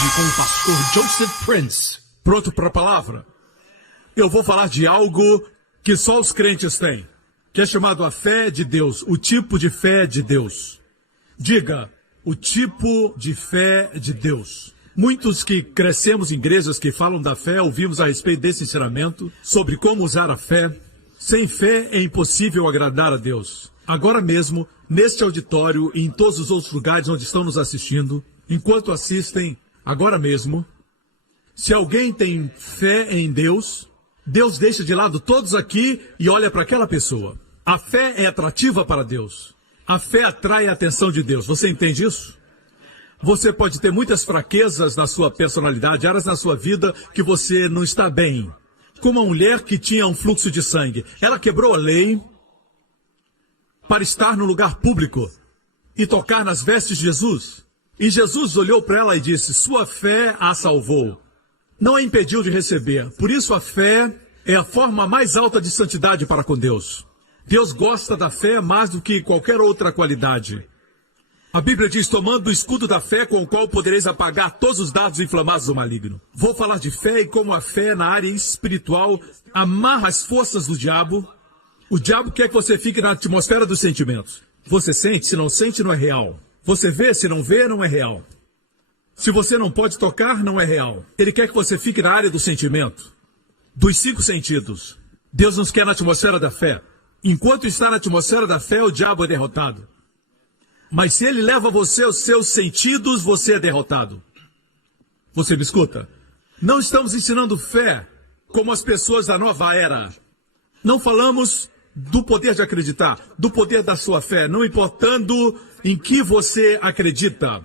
Hoje com o pastor Joseph Prince. Pronto para a palavra? Eu vou falar de algo que só os crentes têm, que é chamado a fé de Deus, o tipo de fé de Deus. Diga, o tipo de fé de Deus. Muitos que crescemos em igrejas que falam da fé, ouvimos a respeito desse ensinamento, sobre como usar a fé. Sem fé é impossível agradar a Deus. Agora mesmo, neste auditório e em todos os outros lugares onde estão nos assistindo, enquanto assistem, agora mesmo, se alguém tem fé em Deus, Deus deixa de lado todos aqui e olha para aquela pessoa. A fé é atrativa para Deus. A fé atrai a atenção de Deus. Você entende isso? Você pode ter muitas fraquezas na sua personalidade, áreas na sua vida que você não está bem. Como uma mulher que tinha um fluxo de sangue. Ela quebrou a lei para estar no lugar público e tocar nas vestes de Jesus. E Jesus olhou para ela e disse, sua fé a salvou. Não a impediu de receber. Por isso a fé é a forma mais alta de santidade para com Deus. Deus gosta da fé mais do que qualquer outra qualidade. A Bíblia diz, tomando o escudo da fé com o qual podereis apagar todos os dardos inflamados do maligno. Vou falar de fé e como a fé na área espiritual amarra as forças do diabo. O diabo quer que você fique na atmosfera dos sentimentos. Você sente, se não sente, não é real. Você vê, se não vê, não é real. Se você não pode tocar, não é real. Ele quer que você fique na área do sentimento, dos 5 sentidos. Deus nos quer na atmosfera da fé. Enquanto está na atmosfera da fé, o diabo é derrotado. Mas se ele leva você aos seus sentidos, você é derrotado. Você me escuta? Não estamos ensinando fé como as pessoas da nova era. Não falamos do poder de acreditar, do poder da sua fé, não importando em que você acredita.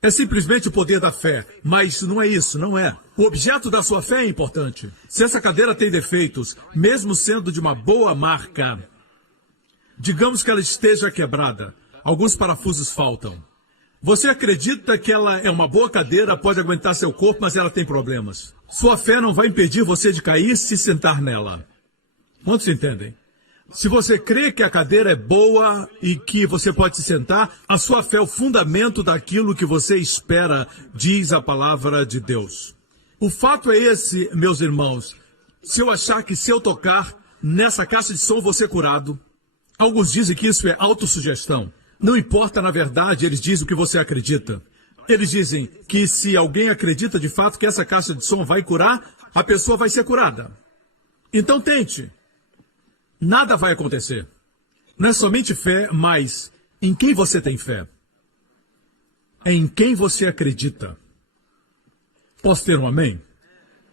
É simplesmente o poder da fé, mas não é isso, não é. O objeto da sua fé é importante. Se essa cadeira tem defeitos, mesmo sendo de uma boa marca, digamos que ela esteja quebrada, alguns parafusos faltam. Você acredita que ela é uma boa cadeira, pode aguentar seu corpo, mas ela tem problemas. Sua fé não vai impedir você de cair se sentar nela. Quantos entendem? Se você crê que a cadeira é boa e que você pode se sentar, a sua fé é o fundamento daquilo que você espera, diz a palavra de Deus. O fato é esse, meus irmãos, se eu achar que se eu tocar nessa caixa de som vou ser curado, alguns dizem que isso é autossugestão. Não importa, na verdade, eles dizem o que você acredita. Eles dizem que se alguém acredita de fato que essa caixa de som vai curar, a pessoa vai ser curada. Então tente. Nada vai acontecer. Não é somente fé, mas em quem você tem fé? É em quem você acredita. Posso ter um amém?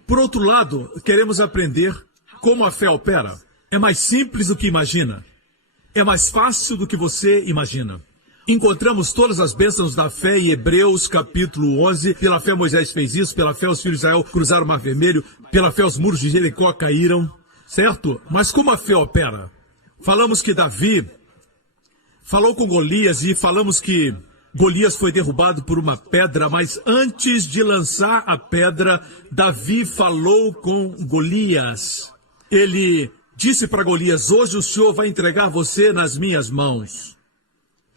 Por outro lado, queremos aprender como a fé opera. É mais simples do que imagina. É mais fácil do que você imagina. Encontramos todas as bênçãos da fé em Hebreus capítulo 11. Pela fé Moisés fez isso, pela fé os filhos de Israel cruzaram o Mar Vermelho, pela fé os muros de Jericó caíram. Certo? Mas como a fé opera? Falamos que Davi falou com Golias e falamos que Golias foi derrubado por uma pedra, mas antes de lançar a pedra, Davi falou com Golias. Ele disse para Golias, hoje o Senhor vai entregar você nas minhas mãos.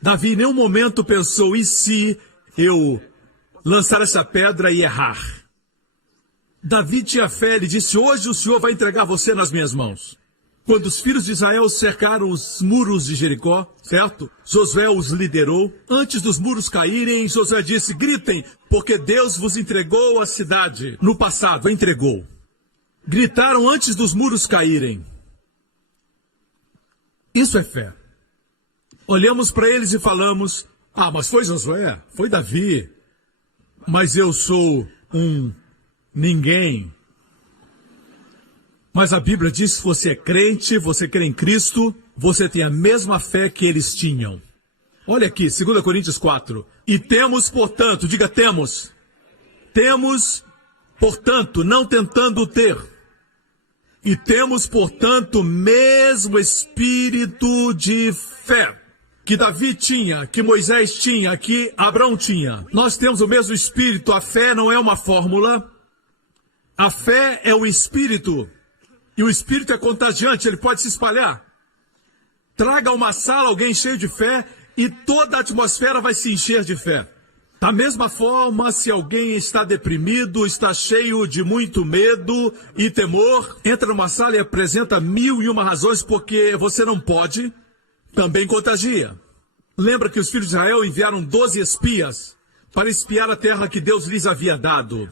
Davi em nenhum momento pensou, e se eu lançar essa pedra e errar? Davi tinha fé, ele disse, hoje o Senhor vai entregar você nas minhas mãos. Quando os filhos de Israel cercaram os muros de Jericó, certo? Josué os liderou. Antes dos muros caírem, Josué disse, gritem, porque Deus vos entregou a cidade. No passado, entregou. Gritaram antes dos muros caírem. Isso é fé. Olhamos para eles e falamos, mas foi Josué, foi Davi. Mas eu sou ninguém. Mas a Bíblia diz que você é crente, você crê em Cristo, você tem a mesma fé que eles tinham. Olha aqui, 2 Coríntios 4. E temos, portanto, diga temos. Temos, portanto, não tentando ter. E temos, portanto, o mesmo espírito de fé que Davi tinha, que Moisés tinha, que Abraão tinha. Nós temos o mesmo espírito, a fé não é uma fórmula. A fé é o espírito, e o espírito é contagiante, ele pode se espalhar. Traga a uma sala alguém cheio de fé, e toda a atmosfera vai se encher de fé. Da mesma forma, se alguém está deprimido, está cheio de muito medo e temor, entra numa sala e apresenta 1001 razões porque você não pode, também contagia. Lembra que os filhos de Israel enviaram 12 espias para espiar a terra que Deus lhes havia dado.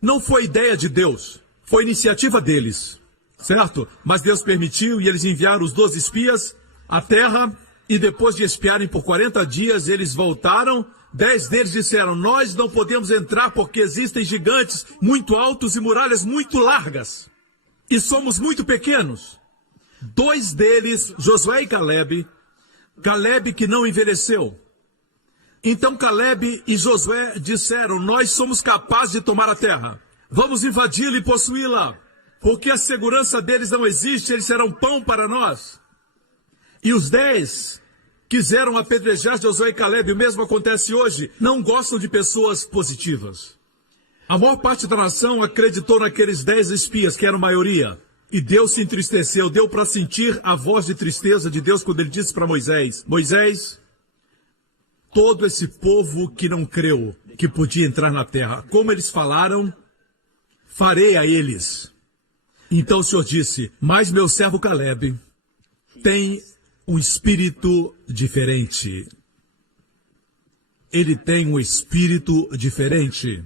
Não foi ideia de Deus, foi iniciativa deles, certo? Mas Deus permitiu e eles enviaram os 12 espias à terra e depois de espiarem por 40 dias, eles voltaram. 10 deles disseram, nós não podemos entrar porque existem gigantes muito altos e muralhas muito largas. E somos muito pequenos. 2 deles, Josué e Caleb que não envelheceu. Então Caleb e Josué disseram, nós somos capazes de tomar a terra. Vamos invadi-la e possuí-la. Porque a segurança deles não existe, eles serão pão para nós. E os 10 quiseram apedrejar Josué e Caleb, o mesmo acontece hoje, não gostam de pessoas positivas. A maior parte da nação acreditou naqueles 10 espias, que eram maioria. E Deus se entristeceu, deu para sentir a voz de tristeza de Deus quando ele disse para Moisés, Moisés, todo esse povo que não creu que podia entrar na terra, como eles falaram, farei a eles. Então o Senhor disse, mas meu servo Caleb tem um espírito diferente. Ele tem um espírito diferente.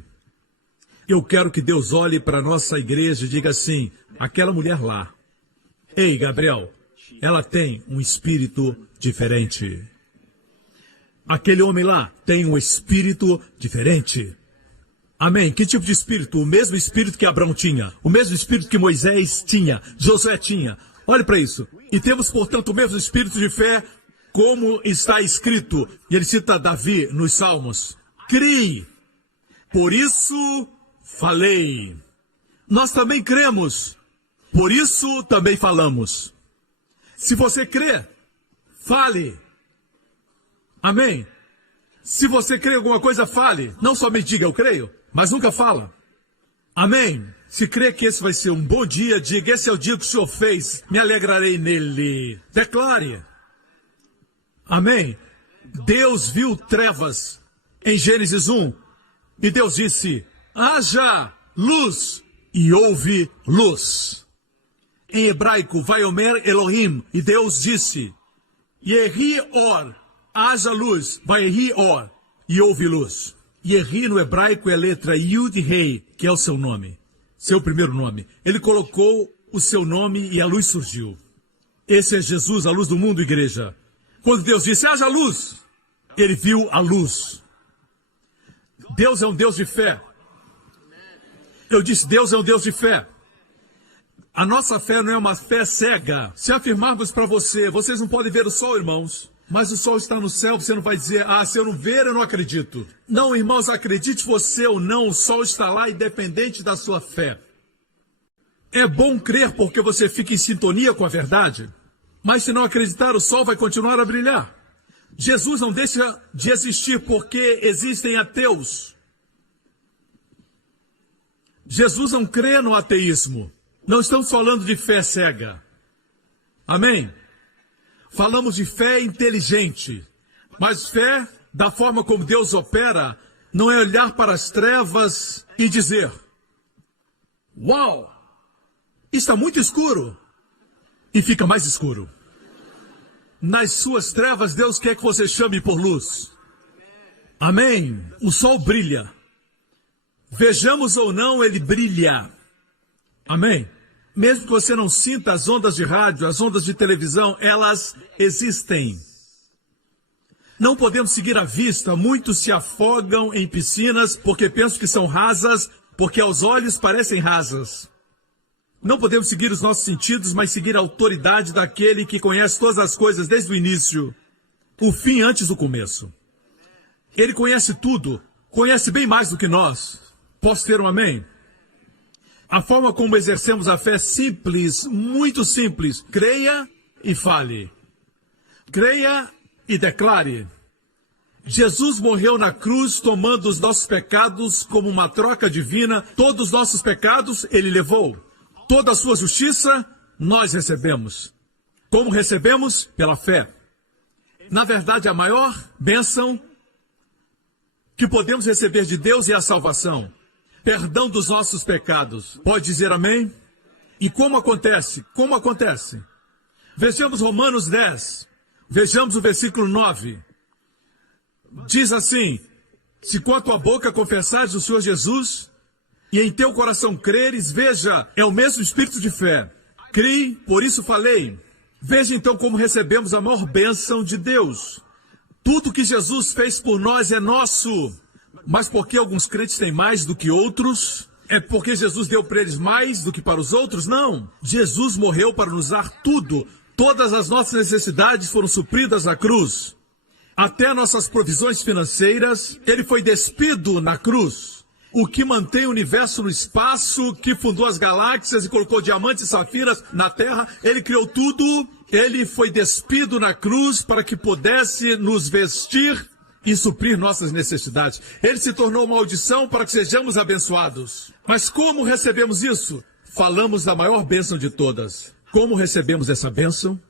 Eu quero que Deus olhe para a nossa igreja e diga assim, aquela mulher lá, ei Gabriel, ela tem um espírito diferente. Aquele homem lá tem um espírito diferente. Amém? Que tipo de espírito? O mesmo espírito que Abraão tinha, o mesmo espírito que Moisés tinha, Josué tinha. Olhe para isso. E temos, portanto, o mesmo espírito de fé, como está escrito. E ele cita Davi nos Salmos. Crie. Por isso falei. Nós também cremos. Por isso também falamos. Se você crê, fale. Amém? Se você crê em alguma coisa, fale. Não somente diga eu creio, mas nunca fala. Amém? Se crê que esse vai ser um bom dia, diga, esse é o dia que o Senhor fez, me alegrarei nele. Declare. Amém? Deus viu trevas em Gênesis 1, e Deus disse, haja luz, e houve luz. Em hebraico, Vaiomer Elohim, e Deus disse, Yehi Or, haja luz, Vayehi Or, e houve luz. Yehi no hebraico é a letra Yud Rei, que é o seu nome. Seu primeiro nome. Ele colocou o seu nome e a luz surgiu. Esse é Jesus, a luz do mundo, igreja. Quando Deus disse, haja luz, ele viu a luz. Deus é um Deus de fé. Eu disse, Deus é um Deus de fé. A nossa fé não é uma fé cega. Se afirmarmos para você, vocês não podem ver o sol, irmãos, mas o sol está no céu, você não vai dizer, se eu não ver, eu não acredito. Não, irmãos, acredite você ou não, o sol está lá independente da sua fé. É bom crer porque você fica em sintonia com a verdade, mas se não acreditar, o sol vai continuar a brilhar. Jesus não deixa de existir porque existem ateus. Jesus não crê no ateísmo. Não estamos falando de fé cega. Amém? Falamos de fé inteligente, mas fé, da forma como Deus opera, não é olhar para as trevas e dizer, uau, está muito escuro, e fica mais escuro. Nas suas trevas, Deus quer que você chame por luz. Amém? O sol brilha. Vejamos ou não, ele brilha. Amém? Mesmo que você não sinta as ondas de rádio, as ondas de televisão, elas existem. Não podemos seguir à vista. Muitos se afogam em piscinas porque pensam que são rasas, porque aos olhos parecem rasas. Não podemos seguir os nossos sentidos, mas seguir a autoridade daquele que conhece todas as coisas desde o início, o fim antes do começo. Ele conhece tudo, conhece bem mais do que nós. Posso ter um amém? A forma como exercemos a fé é simples, muito simples. Creia e fale. Creia e declare. Jesus morreu na cruz tomando os nossos pecados como uma troca divina. Todos os nossos pecados ele levou. Toda a sua justiça nós recebemos. Como recebemos? Pela fé. Na verdade, a maior bênção que podemos receber de Deus é a salvação, perdão dos nossos pecados. Pode dizer amém? E como acontece? Como acontece? Vejamos Romanos 10, vejamos o versículo 9. Diz assim: se com a tua boca confessares o Senhor Jesus, e em teu coração creres, veja, é o mesmo espírito de fé. Criei, por isso falei. Veja então como recebemos a maior bênção de Deus. Tudo que Jesus fez por nós é nosso. Mas por que alguns crentes têm mais do que outros? É porque Jesus deu para eles mais do que para os outros? Não. Jesus morreu para nos dar tudo. Todas as nossas necessidades foram supridas na cruz. Até nossas provisões financeiras, ele foi despido na cruz. O que mantém o universo no espaço, que fundou as galáxias e colocou diamantes e safiras na terra, ele criou tudo. Ele foi despido na cruz para que pudesse nos vestir e suprir nossas necessidades. Ele se tornou maldição para que sejamos abençoados. Mas como recebemos isso? Falamos da maior bênção de todas. Como recebemos essa bênção?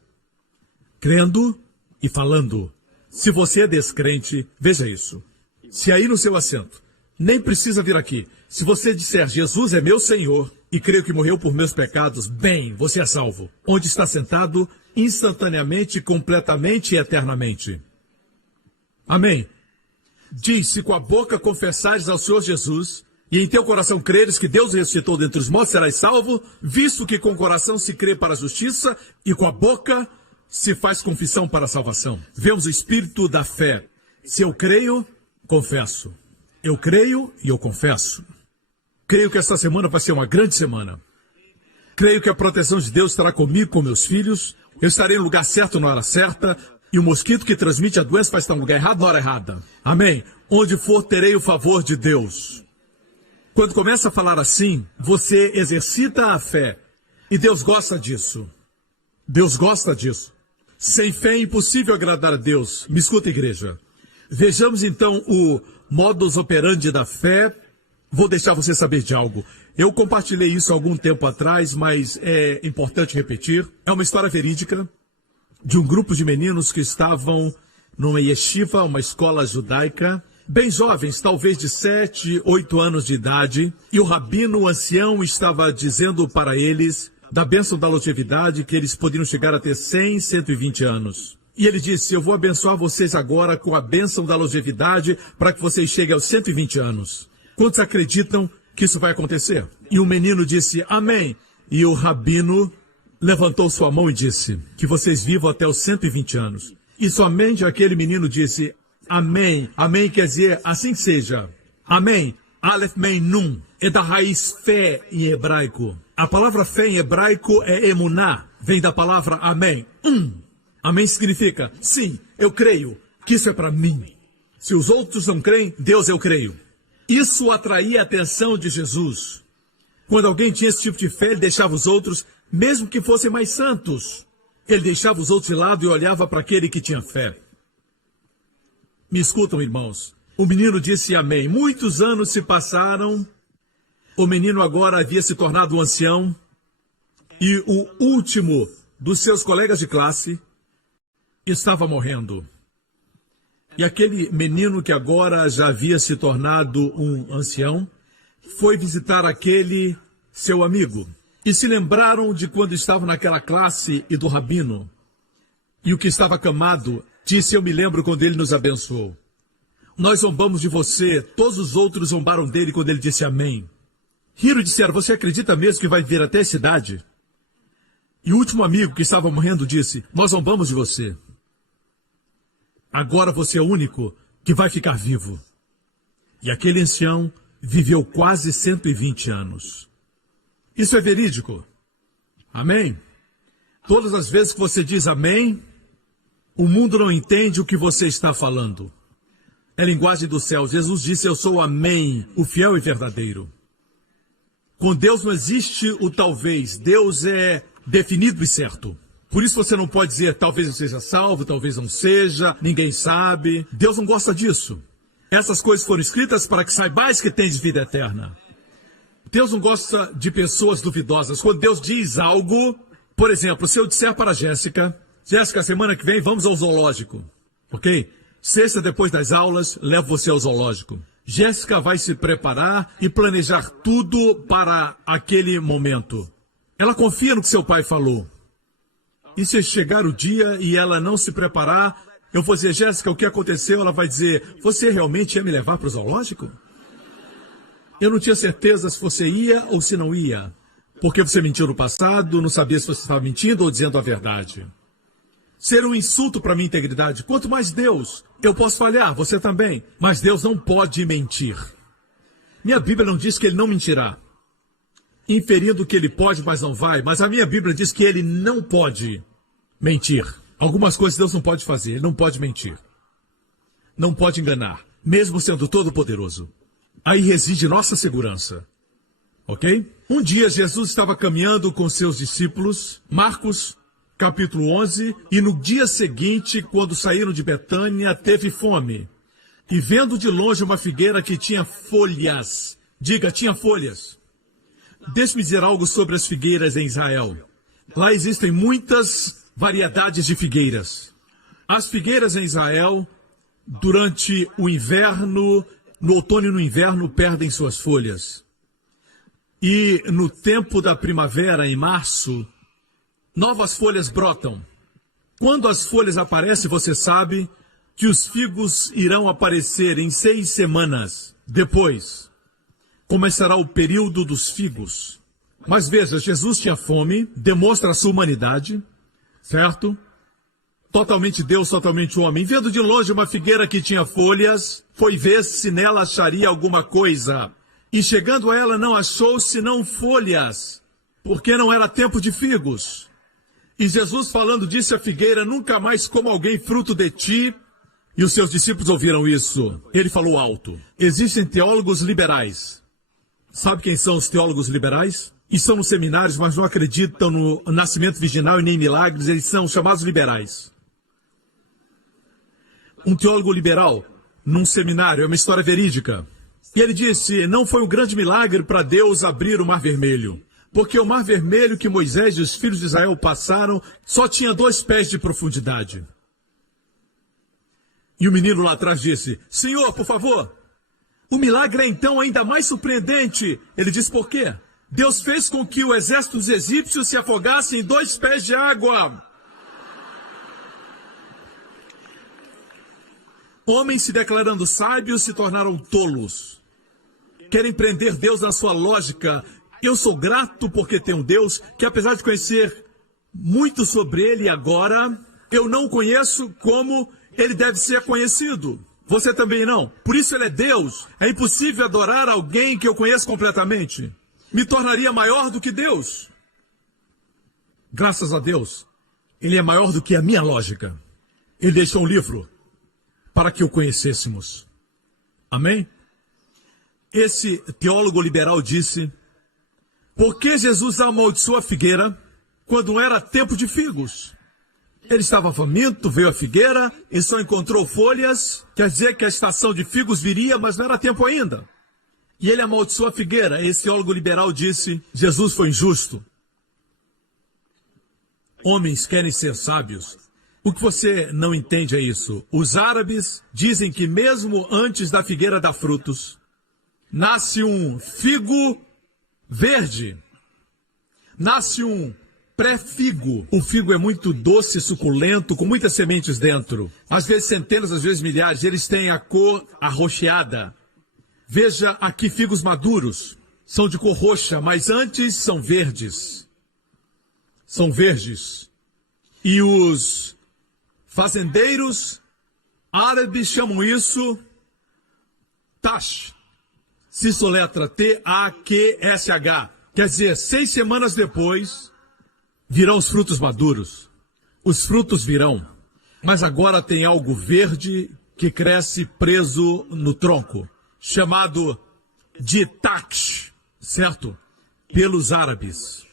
Crendo e falando. Se você é descrente, veja isso. Se aí no seu assento, nem precisa vir aqui. Se você disser, Jesus é meu Senhor e creio que morreu por meus pecados, bem, você é salvo. Onde está sentado, instantaneamente, completamente e eternamente. Amém. Diz, se com a boca confessares ao Senhor Jesus, e em teu coração creres que Deus ressuscitou dentre os mortos, serás salvo, visto que com o coração se crê para a justiça, e com a boca se faz confissão para a salvação. Vemos o espírito da fé. Se eu creio, confesso. Eu creio e eu confesso. Creio que esta semana vai ser uma grande semana. Creio que a proteção de Deus estará comigo, com meus filhos. Eu estarei no lugar certo na hora certa. E o mosquito que transmite a doença vai estar no lugar errado na hora errada. Amém. Onde for, terei o favor de Deus. Quando começa a falar assim, você exercita a fé. E Deus gosta disso. Deus gosta disso. Sem fé é impossível agradar a Deus. Me escuta, igreja. Vejamos então o modus operandi da fé. Vou deixar você saber de algo. Eu compartilhei isso há algum tempo atrás, mas é importante repetir. É uma história verídica de um grupo de meninos que estavam numa yeshiva, uma escola judaica, bem jovens, talvez de 7, 8 anos de idade, e o rabino, o ancião, estava dizendo para eles da bênção da longevidade, que eles poderiam chegar a ter 100, 120 anos. E ele disse, eu vou abençoar vocês agora com a bênção da longevidade para que vocês cheguem aos 120 anos. Quantos acreditam que isso vai acontecer? E o menino disse, amém. E o rabino levantou sua mão e disse, que vocês vivam até os 120 anos. E somente aquele menino disse, amém. Amém quer dizer, assim seja. Amém. Aleph Mem Nun. É da raiz fé em hebraico. A palavra fé em hebraico é emuná. Vem da palavra amém. Amém significa, sim, eu creio que isso é para mim. Se os outros não creem, Deus eu creio. Isso atraía a atenção de Jesus. Quando alguém tinha esse tipo de fé, ele deixava os outros, mesmo que fossem mais santos. Ele deixava os outros de lado e olhava para aquele que tinha fé. Me escutam, irmãos. O menino disse amém. Muitos anos se passaram. O menino agora havia se tornado um ancião. E o último dos seus colegas de classe estava morrendo. E aquele menino que agora já havia se tornado um ancião, foi visitar aquele seu amigo. E se lembraram de quando estavam naquela classe e do rabino. E o que estava acamado disse, eu me lembro quando ele nos abençoou. Nós zombamos de você, todos os outros zombaram dele quando ele disse amém. Riram e disseram, você acredita mesmo que vai vir até essa idade? E o último amigo que estava morrendo disse, nós zombamos de você. Agora você é o único que vai ficar vivo. E aquele ancião viveu quase 120 anos. Isso é verídico. Amém? Todas as vezes que você diz amém, o mundo não entende o que você está falando. É linguagem do céu. Jesus disse, eu sou o amém, o fiel e verdadeiro. Com Deus não existe o talvez. Deus é definido e certo. Por isso você não pode dizer, talvez eu seja salvo, talvez não seja, ninguém sabe. Deus não gosta disso. Essas coisas foram escritas para que saibais que tens vida eterna. Deus não gosta de pessoas duvidosas. Quando Deus diz algo, por exemplo, se eu disser para a Jéssica, Jéssica, semana que vem vamos ao zoológico, ok? Sexta, depois das aulas, levo você ao zoológico. Jéssica vai se preparar e planejar tudo para aquele momento. Ela confia no que seu pai falou. E se chegar o dia e ela não se preparar, eu vou dizer, Jéssica, o que aconteceu? Ela vai dizer, você realmente ia me levar para o zoológico? Eu não tinha certeza se você ia ou se não ia. Porque você mentiu no passado, não sabia se você estava mentindo ou dizendo a verdade. Ser um insulto para minha integridade. Quanto mais Deus, eu posso falhar, você também. Mas Deus não pode mentir. Minha Bíblia não diz que ele não mentirá. Inferindo que ele pode, mas não vai. Mas a minha Bíblia diz que ele não pode mentir. Algumas coisas Deus não pode fazer. Ele não pode mentir. Não pode enganar. Mesmo sendo todo-poderoso. Aí reside nossa segurança. Ok? Um dia Jesus estava caminhando com seus discípulos. Marcos capítulo 11, e no dia seguinte, quando saíram de Betânia, teve fome. E vendo de longe uma figueira que tinha folhas, diga, tinha folhas. Deixe-me dizer algo sobre as figueiras em Israel. Lá existem muitas variedades de figueiras. As figueiras em Israel, durante o inverno, no outono e no inverno, perdem suas folhas. E no tempo da primavera, em março, novas folhas brotam. Quando as folhas aparecem, você sabe que os figos irão aparecer em 6 semanas. Depois, começará o período dos figos. Mas veja, Jesus tinha fome, demonstra a sua humanidade, certo? Totalmente Deus, totalmente homem. Vendo de longe uma figueira que tinha folhas, foi ver se nela acharia alguma coisa. E chegando a ela não achou senão folhas, porque não era tempo de figos. E Jesus falando disse à figueira, nunca mais coma alguém fruto de ti. E os seus discípulos ouviram isso. Ele falou alto. Existem teólogos liberais. Sabe quem são os teólogos liberais? Estão nos seminários, mas não acreditam no nascimento virginal e nem milagres. Eles são chamados liberais. Um teólogo liberal, num seminário, é uma história verídica. E ele disse, não foi um grande milagre para Deus abrir o Mar Vermelho. Porque o Mar Vermelho que Moisés e os filhos de Israel passaram só tinha 2 pés de profundidade. E o menino lá atrás disse, Senhor, por favor, o milagre é então ainda mais surpreendente. Ele disse, por quê? Deus fez com que o exército dos egípcios se afogasse em 2 pés de água. Homens se declarando sábios se tornaram tolos. Querem prender Deus na sua lógica. Eu sou grato porque tenho um Deus que, apesar de conhecer muito sobre ele agora, eu não o conheço como ele deve ser conhecido. Você também não. Por isso ele é Deus. É impossível adorar alguém que eu conheço completamente. Me tornaria maior do que Deus. Graças a Deus, ele é maior do que a minha lógica. Ele deixou um livro para que o conhecêssemos. Amém? Esse teólogo liberal disse, por que Jesus amaldiçoou a figueira quando não era tempo de figos? Ele estava faminto, veio a figueira e só encontrou folhas, quer dizer que a estação de figos viria, mas não era tempo ainda. E ele amaldiçoou a figueira. Esse teólogo liberal disse, Jesus foi injusto. Homens querem ser sábios. O que você não entende é isso. Os árabes dizem que mesmo antes da figueira dar frutos, nasce um figo verde. Nasce um pré-figo. O figo é muito doce, suculento, com muitas sementes dentro. Às vezes centenas, às vezes milhares. Eles têm a cor arroxeada. Veja aqui figos maduros. São de cor roxa, mas antes são verdes. São verdes. E os fazendeiros árabes chamam isso tash. Se soletra T-A-Q-S-H. Quer dizer, 6 semanas depois, virão os frutos maduros. Os frutos virão. Mas agora tem algo verde que cresce preso no tronco, chamado de taksh, certo? Pelos árabes.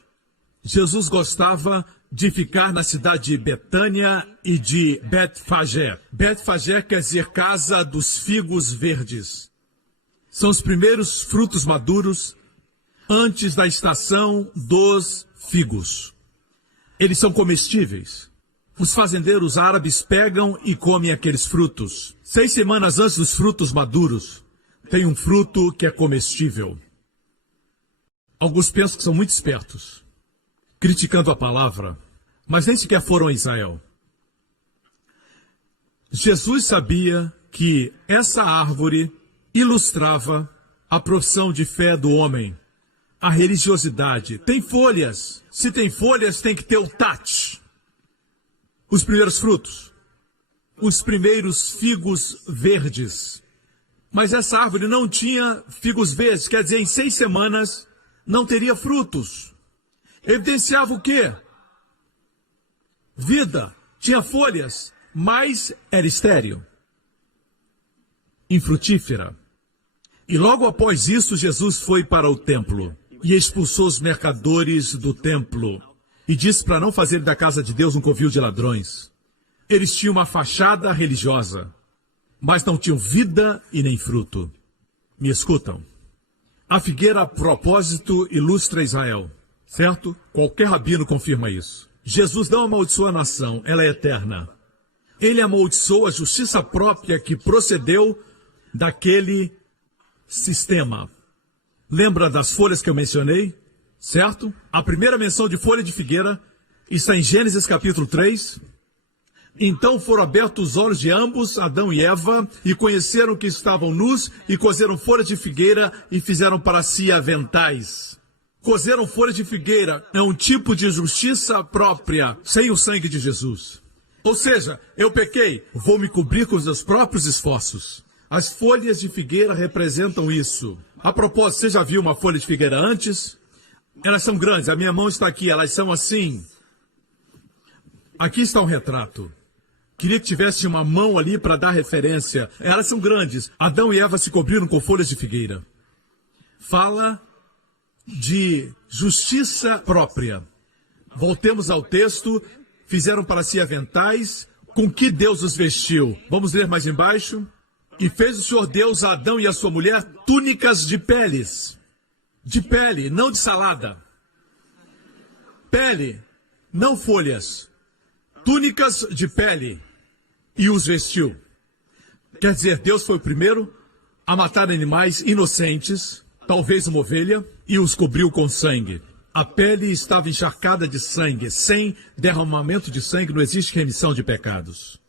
Jesus gostava de ficar na cidade de Betânia e de Betfagé. Betfagé quer dizer casa dos figos verdes. São os primeiros frutos maduros antes da estação dos figos. Eles são comestíveis. Os fazendeiros árabes pegam e comem aqueles frutos. 6 semanas antes dos frutos maduros, tem um fruto que é comestível. Alguns pensam que são muito espertos, criticando a palavra, mas nem sequer foram a Israel. Jesus sabia que essa árvore ilustrava a profissão de fé do homem, a religiosidade. Tem folhas. Se tem folhas, tem que ter o tat. Os primeiros frutos. Os primeiros figos verdes. Mas essa árvore não tinha figos verdes, quer dizer, em 6 semanas não teria frutos. Evidenciava o quê? Vida. Tinha folhas, mas era estéril. Infrutífera. E logo após isso, Jesus foi para o templo e expulsou os mercadores do templo e disse para não fazer da casa de Deus um covil de ladrões. Eles tinham uma fachada religiosa, mas não tinham vida e nem fruto. Me escutam? A figueira, a propósito, ilustra Israel, certo? Qualquer rabino confirma isso. Jesus não amaldiçoou a nação, ela é eterna. Ele amaldiçoou a justiça própria que procedeu daquele sistema. Lembra das folhas que eu mencionei? Certo? A primeira menção de folha de figueira está em Gênesis capítulo 3. Então foram abertos os olhos de ambos, Adão e Eva, e conheceram que estavam nus, e cozeram folhas de figueira e fizeram para si aventais. Cozeram folhas de figueira é um tipo de justiça própria, sem o sangue de Jesus. Ou seja, eu pequei, vou me cobrir com os meus próprios esforços. As folhas de figueira representam isso. A propósito, você já viu uma folha de figueira antes? Elas são grandes, a minha mão está aqui, elas são assim. Aqui está um retrato. Queria que tivesse uma mão ali para dar referência. Elas são grandes. Adão e Eva se cobriram com folhas de figueira. Fala de justiça própria. Voltemos ao texto. Fizeram para si aventais. Com que Deus os vestiu? Vamos ler mais embaixo. E fez o Senhor Deus a Adão e a sua mulher túnicas de peles. De pele, não de salada. Pele, não folhas. Túnicas de pele. E os vestiu. Quer dizer, Deus foi o primeiro a matar animais inocentes, talvez uma ovelha, e os cobriu com sangue. A pele estava encharcada de sangue. Sem derramamento de sangue não existe remissão de pecados.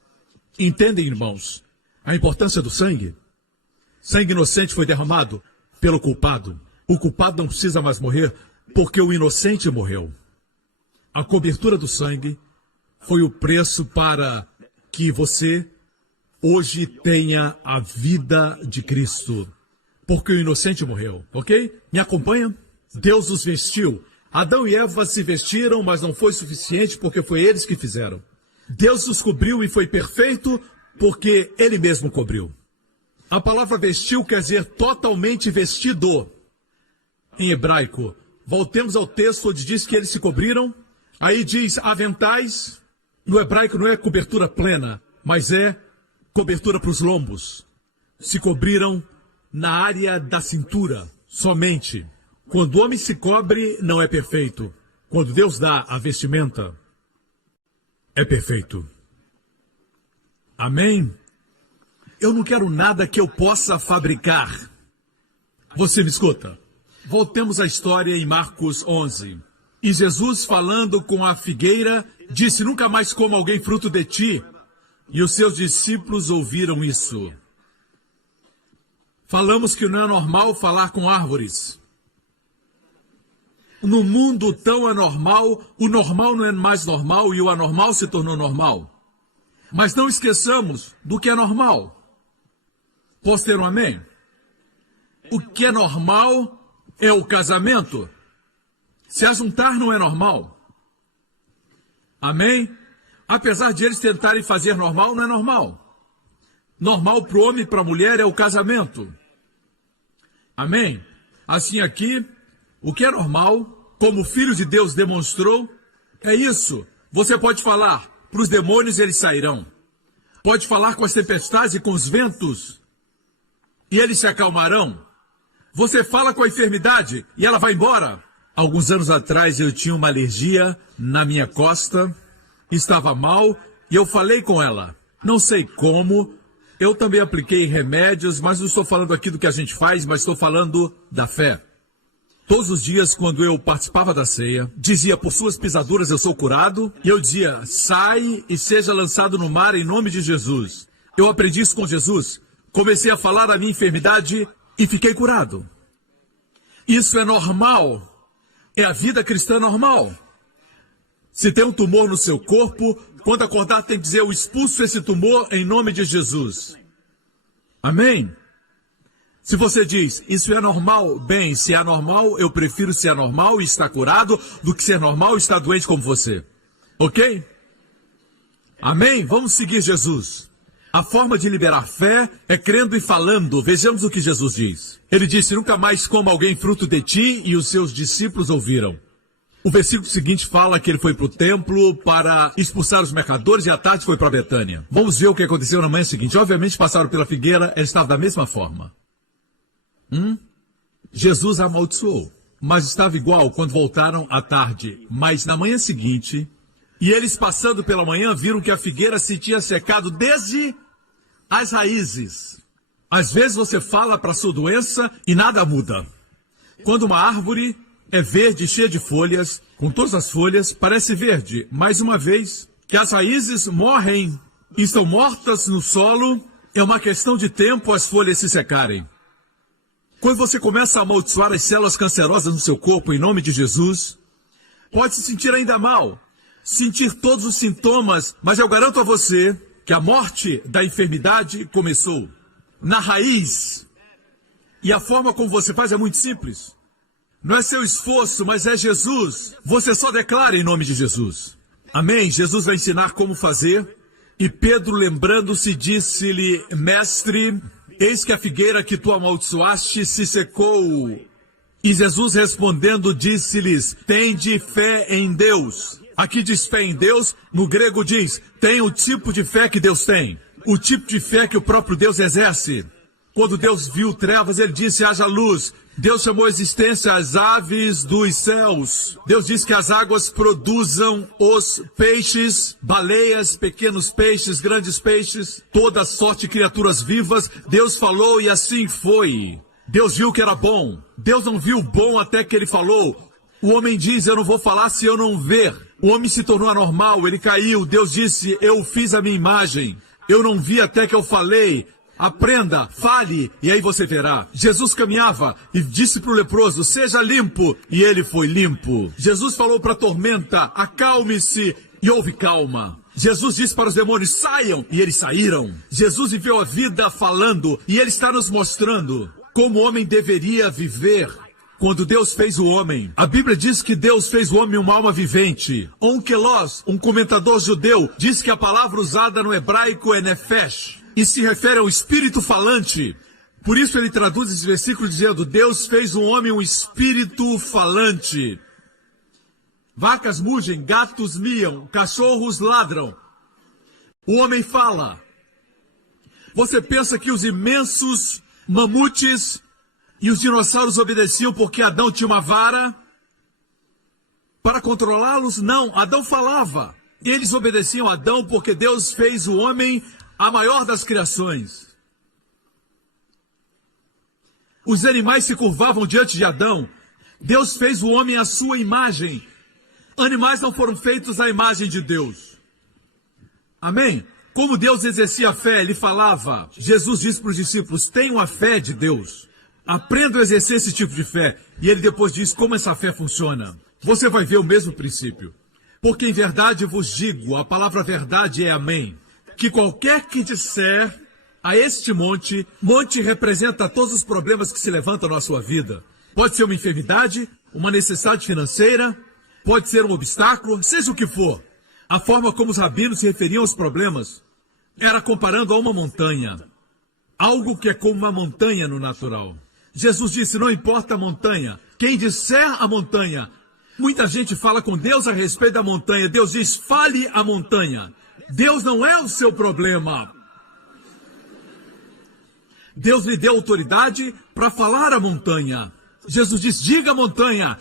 Entendem, irmãos, a importância do sangue? Sangue inocente foi derramado pelo culpado. O culpado não precisa mais morrer porque o inocente morreu. A cobertura do sangue foi o preço para que você hoje tenha a vida de Cristo. Porque o inocente morreu, ok? Me acompanha? Deus os vestiu. Adão e Eva se vestiram, mas não foi suficiente porque foi eles que fizeram. Deus os cobriu e foi perfeito porque Ele mesmo cobriu. A palavra vestiu quer dizer totalmente vestido. Em hebraico, voltemos ao texto onde diz que eles se cobriram. Aí diz aventais. No hebraico não é cobertura plena, mas é cobertura para os lombos. Se cobriram na área da cintura, somente. Quando o homem se cobre, não é perfeito. Quando Deus dá a vestimenta, é perfeito. Amém? Eu não quero nada que eu possa fabricar. Você me escuta? Voltemos à história em Marcos 11. E Jesus, falando com a figueira, disse, nunca mais coma alguém fruto de ti. E os seus discípulos ouviram isso. Falamos que não é normal falar com árvores. No mundo tão anormal, o normal não é mais normal e o anormal se tornou normal. Mas não esqueçamos do que é normal. Posso ter um amém? O que é normal é o casamento. Se ajuntar não é normal. Amém? Apesar de eles tentarem fazer normal, não é normal. Normal para o homem e para a mulher é o casamento. Amém? Assim aqui, o que é normal, como o Filho de Deus demonstrou, é isso. Você pode falar, para os demônios eles sairão. Pode falar com as tempestades e com os ventos, e eles se acalmarão. Você fala com a enfermidade e ela vai embora. Alguns anos atrás eu tinha uma alergia na minha costa estava mal e eu falei com ela. Não sei como, eu também apliquei remédios, mas não estou falando aqui do que a gente faz, mas estou falando da fé. Todos os dias, quando eu participava da ceia, dizia, por suas pisaduras eu sou curado, e eu dizia, sai e seja lançado no mar em nome de Jesus. Eu aprendi isso com Jesus, comecei a falar da minha enfermidade e fiquei curado. Isso é normal, é a vida cristã normal. Se tem um tumor no seu corpo, quando acordar tem que dizer, eu expulso esse tumor em nome de Jesus. Amém? Se você diz, isso é normal, bem, se é anormal, eu prefiro ser anormal e estar curado do que ser normal e estar doente como você. Ok? Amém? Vamos seguir Jesus. A forma de liberar fé é crendo e falando. Vejamos o que Jesus diz. Ele disse, nunca mais coma alguém fruto de ti, e os seus discípulos ouviram. O versículo seguinte fala que ele foi para o templo para expulsar os mercadores e à tarde foi para Betânia. Vamos ver o que aconteceu na manhã seguinte. Obviamente passaram pela figueira, ele estava da mesma forma. Jesus amaldiçoou, mas estava igual quando voltaram à tarde. Mas na manhã seguinte, e eles passando pela manhã, viram que a figueira se tinha secado desde as raízes. Às vezes você fala para a sua doença e nada muda. Quando uma árvore é verde, cheia de folhas, com todas as folhas, parece verde. Mais uma vez, que as raízes morrem e estão mortas no solo, é uma questão de tempo as folhas se secarem. Quando você começa a amaldiçoar as células cancerosas no seu corpo em nome de Jesus, pode se sentir ainda mal, sentir todos os sintomas, mas eu garanto a você que a morte da enfermidade começou na raiz. E a forma como você faz é muito simples. Não é seu esforço, mas é Jesus. Você só declara em nome de Jesus. Amém? Jesus vai ensinar como fazer. E Pedro, lembrando-se, disse-lhe, mestre, eis que a figueira que tu amaldiçoaste se secou. E Jesus respondendo disse-lhes, tende fé em Deus. Aqui diz fé em Deus, no grego diz, tem o tipo de fé que Deus tem. O tipo de fé que o próprio Deus exerce. Quando Deus viu trevas, ele disse, haja luz. Deus chamou à existência as aves dos céus. Deus diz que as águas produzam os peixes, baleias, pequenos peixes, grandes peixes, toda sorte de criaturas vivas. Deus falou e assim foi. Deus viu que era bom. Deus não viu bom até que ele falou. O homem diz, eu não vou falar se eu não ver. O homem se tornou anormal, ele caiu. Deus disse, eu fiz a minha imagem. Eu não vi até que eu falei. Aprenda, fale, e aí você verá. Jesus caminhava e disse para o leproso, seja limpo, e ele foi limpo. Jesus falou para a tormenta, acalme-se, e houve calma. Jesus disse para os demônios, saiam, e eles saíram. Jesus viveu a vida falando, e ele está nos mostrando como o homem deveria viver. Quando Deus fez o homem, a Bíblia diz que Deus fez o homem uma alma vivente. Onkelos, um comentador judeu, diz que a palavra usada no hebraico é nefesh. E se refere ao espírito falante. Por isso ele traduz esse versículo dizendo, Deus fez o homem um espírito falante. Vacas mugem, gatos miam, cachorros ladram. O homem fala. Você pensa que os imensos mamutes e os dinossauros obedeciam porque Adão tinha uma vara para controlá-los? Não, Adão falava. Eles obedeciam a Adão porque Deus fez o homem a maior das criações. Os animais se curvavam diante de Adão. Deus fez o homem à sua imagem. Animais não foram feitos à imagem de Deus. Amém? Como Deus exercia a fé, ele falava. Jesus disse para os discípulos, tenham a fé de Deus. Aprendam a exercer esse tipo de fé. E ele depois diz como essa fé funciona. Você vai ver o mesmo princípio. Porque em verdade vos digo, a palavra verdade é amém. Que qualquer que disser a este monte, monte representa todos os problemas que se levantam na sua vida. Pode ser uma enfermidade, uma necessidade financeira, pode ser um obstáculo, seja o que for. A forma como os rabinos se referiam aos problemas era comparando a uma montanha. Algo que é como uma montanha no natural. Jesus disse, não importa a montanha, quem disser a montanha. Muita gente fala com Deus a respeito da montanha. Deus diz, fale a montanha. Deus não é o seu problema. Deus lhe deu autoridade para falar à montanha. Jesus diz, diga à montanha,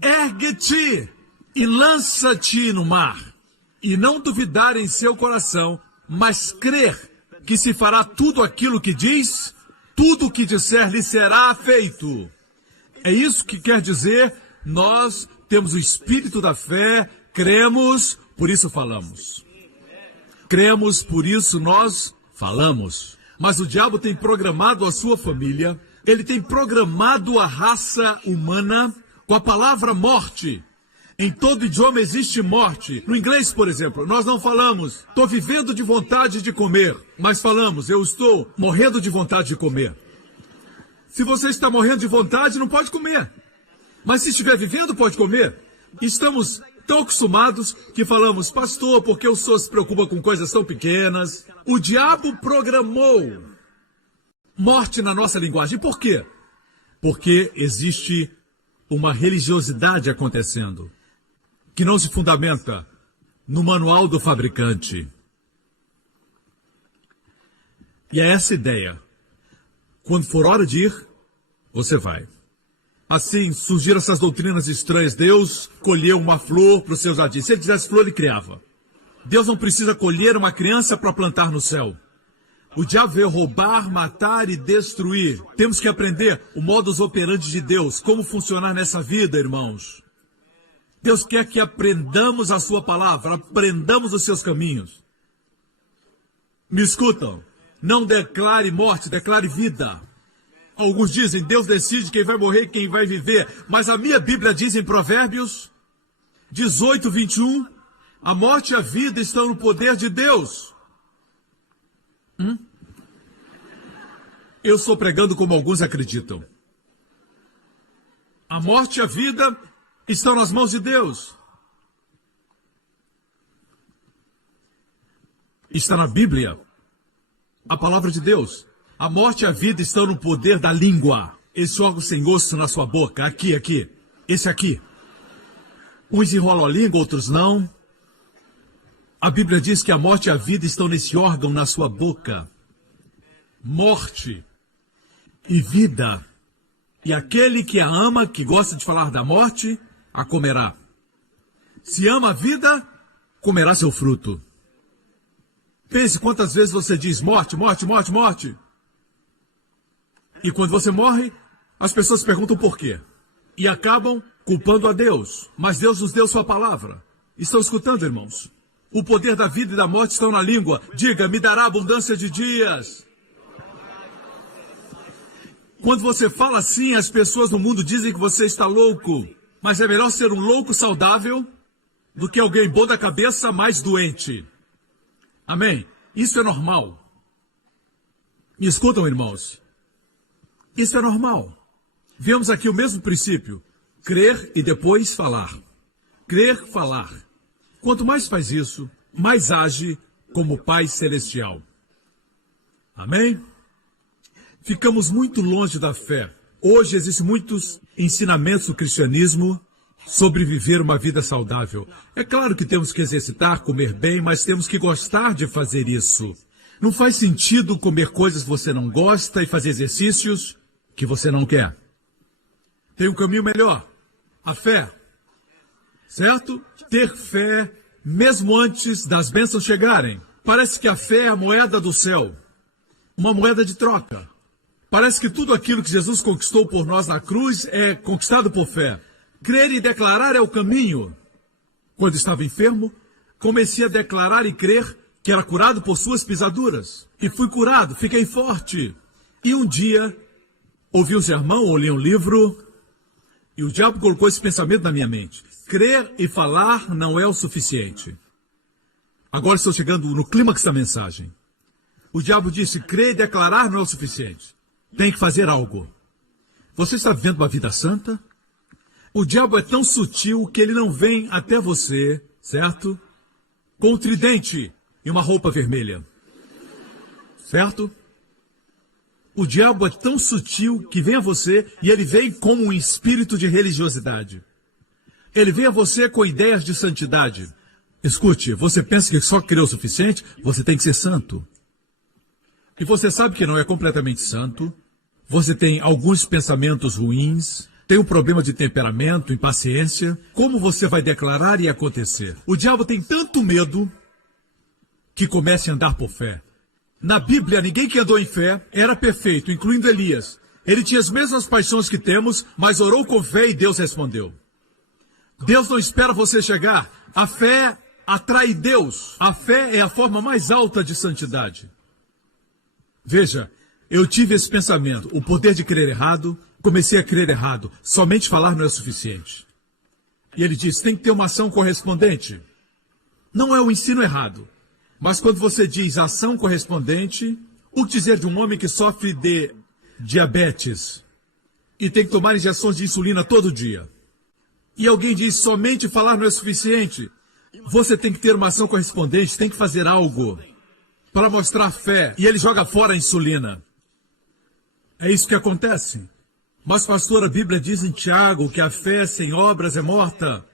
ergue-te e lança-te no mar. e não duvidar em seu coração, mas crer que se fará tudo aquilo que diz, tudo o que disser lhe será feito. É isso que quer dizer, nós temos o espírito da fé, cremos, por isso falamos. Cremos, por isso nós falamos. Mas o diabo tem programado a sua família, ele tem programado a raça humana com a palavra morte. Em todo idioma existe morte. No inglês, por exemplo, nós não falamos, estou vivendo de vontade de comer, mas falamos, eu estou morrendo de vontade de comer. Se você está morrendo de vontade, não pode comer. Mas se estiver vivendo, pode comer. Estamos tão acostumados que falamos, pastor, porque o senhor se preocupa com coisas tão pequenas? O diabo programou morte na nossa linguagem. Por quê? Porque existe uma religiosidade acontecendo que não se fundamenta no manual do fabricante. E é essa ideia. Quando for hora de ir, você vai. Assim surgiram essas doutrinas estranhas. Deus colheu uma flor para o seu jardim. Se ele quisesse flor, ele criava. Deus não precisa colher uma criança para plantar no céu. O diabo veio roubar, matar e destruir. Temos que aprender o modus operandi de Deus, como funcionar nessa vida, irmãos. Deus quer que aprendamos a sua palavra, aprendamos os seus caminhos. Me escutam? Não declare morte, declare vida. Alguns dizem, Deus decide quem vai morrer e quem vai viver. Mas a minha Bíblia diz em Provérbios 18, 21, a morte e a vida estão no poder de Deus. Eu estou pregando como alguns acreditam. A morte e a vida estão nas mãos de Deus. Está na Bíblia, a palavra de Deus. A morte e a vida estão no poder da língua. Esse órgão sem osso na sua boca. Aqui. Esse aqui. Uns enrolam a língua, outros não. A Bíblia diz que a morte e a vida estão nesse órgão na sua boca. Morte e vida. E aquele que a ama, que gosta de falar da morte, a comerá. Se ama a vida, comerá seu fruto. Pense quantas vezes você diz morte, morte, morte, morte. E quando você morre, as pessoas perguntam por quê. E acabam culpando a Deus. Mas Deus nos deu sua palavra. Estão escutando, irmãos? O poder da vida e da morte estão na língua. Diga, me dará abundância de dias. Quando você fala assim, as pessoas no mundo dizem que você está louco. Mas é melhor ser um louco saudável do que alguém bom da cabeça, mais doente. Amém? Isso é normal. Me escutam, irmãos? Isso é normal. Vemos aqui o mesmo princípio. Crer e depois falar. Crer, falar. Quanto mais faz isso, mais age como Pai Celestial. Amém? Ficamos muito longe da fé. Hoje existem muitos ensinamentos do cristianismo sobre viver uma vida saudável. É claro que temos que exercitar, comer bem, mas temos que gostar de fazer isso. Não faz sentido comer coisas que você não gosta e fazer exercícios que você não quer. Tem um caminho melhor. A fé. Certo? Ter fé mesmo antes das bênçãos chegarem. Parece que a fé é a moeda do céu. Uma moeda de troca. Parece que tudo aquilo que Jesus conquistou por nós na cruz é conquistado por fé. Crer e declarar é o caminho. Quando estava enfermo, comecei a declarar e crer que era curado por suas pisaduras. E fui curado, fiquei forte. E um dia, ouvi um sermão ou li um livro, e o diabo colocou esse pensamento na minha mente. Crer e falar não é o suficiente. Agora estou chegando no clímax da mensagem. O diabo disse, crer e declarar não é o suficiente. Tem que fazer algo. Você está vivendo uma vida santa? O diabo é tão sutil que ele não vem até você, certo? Com um tridente e uma roupa vermelha. Certo? O diabo é tão sutil que vem a você e ele vem como um espírito de religiosidade. Ele vem a você com ideias de santidade. Escute, você pensa que só crê o suficiente? Você tem que ser santo. E você sabe que não é completamente santo. Você tem alguns pensamentos ruins. tem um problema de temperamento, impaciência. Como você vai declarar e acontecer? O diabo tem tanto medo que comece a andar por fé. Na Bíblia, ninguém que andou em fé era perfeito, incluindo Elias. Ele tinha as mesmas paixões que temos, mas orou com fé e Deus respondeu. Deus não espera você chegar. A fé atrai Deus. A fé é a forma mais alta de santidade. Veja, eu tive esse pensamento, o poder de crer errado, comecei a crer errado, somente falar não é suficiente. E ele diz, tem que ter uma ação correspondente. Não é o ensino errado, mas quando você diz ação correspondente, o que dizer de um homem que sofre de diabetes e tem que tomar injeções de insulina todo dia? E alguém diz, somente falar não é suficiente. Você tem que ter uma ação correspondente, tem que fazer algo para mostrar fé. E ele joga fora a insulina. É isso que acontece. Mas, pastor, a Bíblia diz em Tiago que a fé sem obras é morta.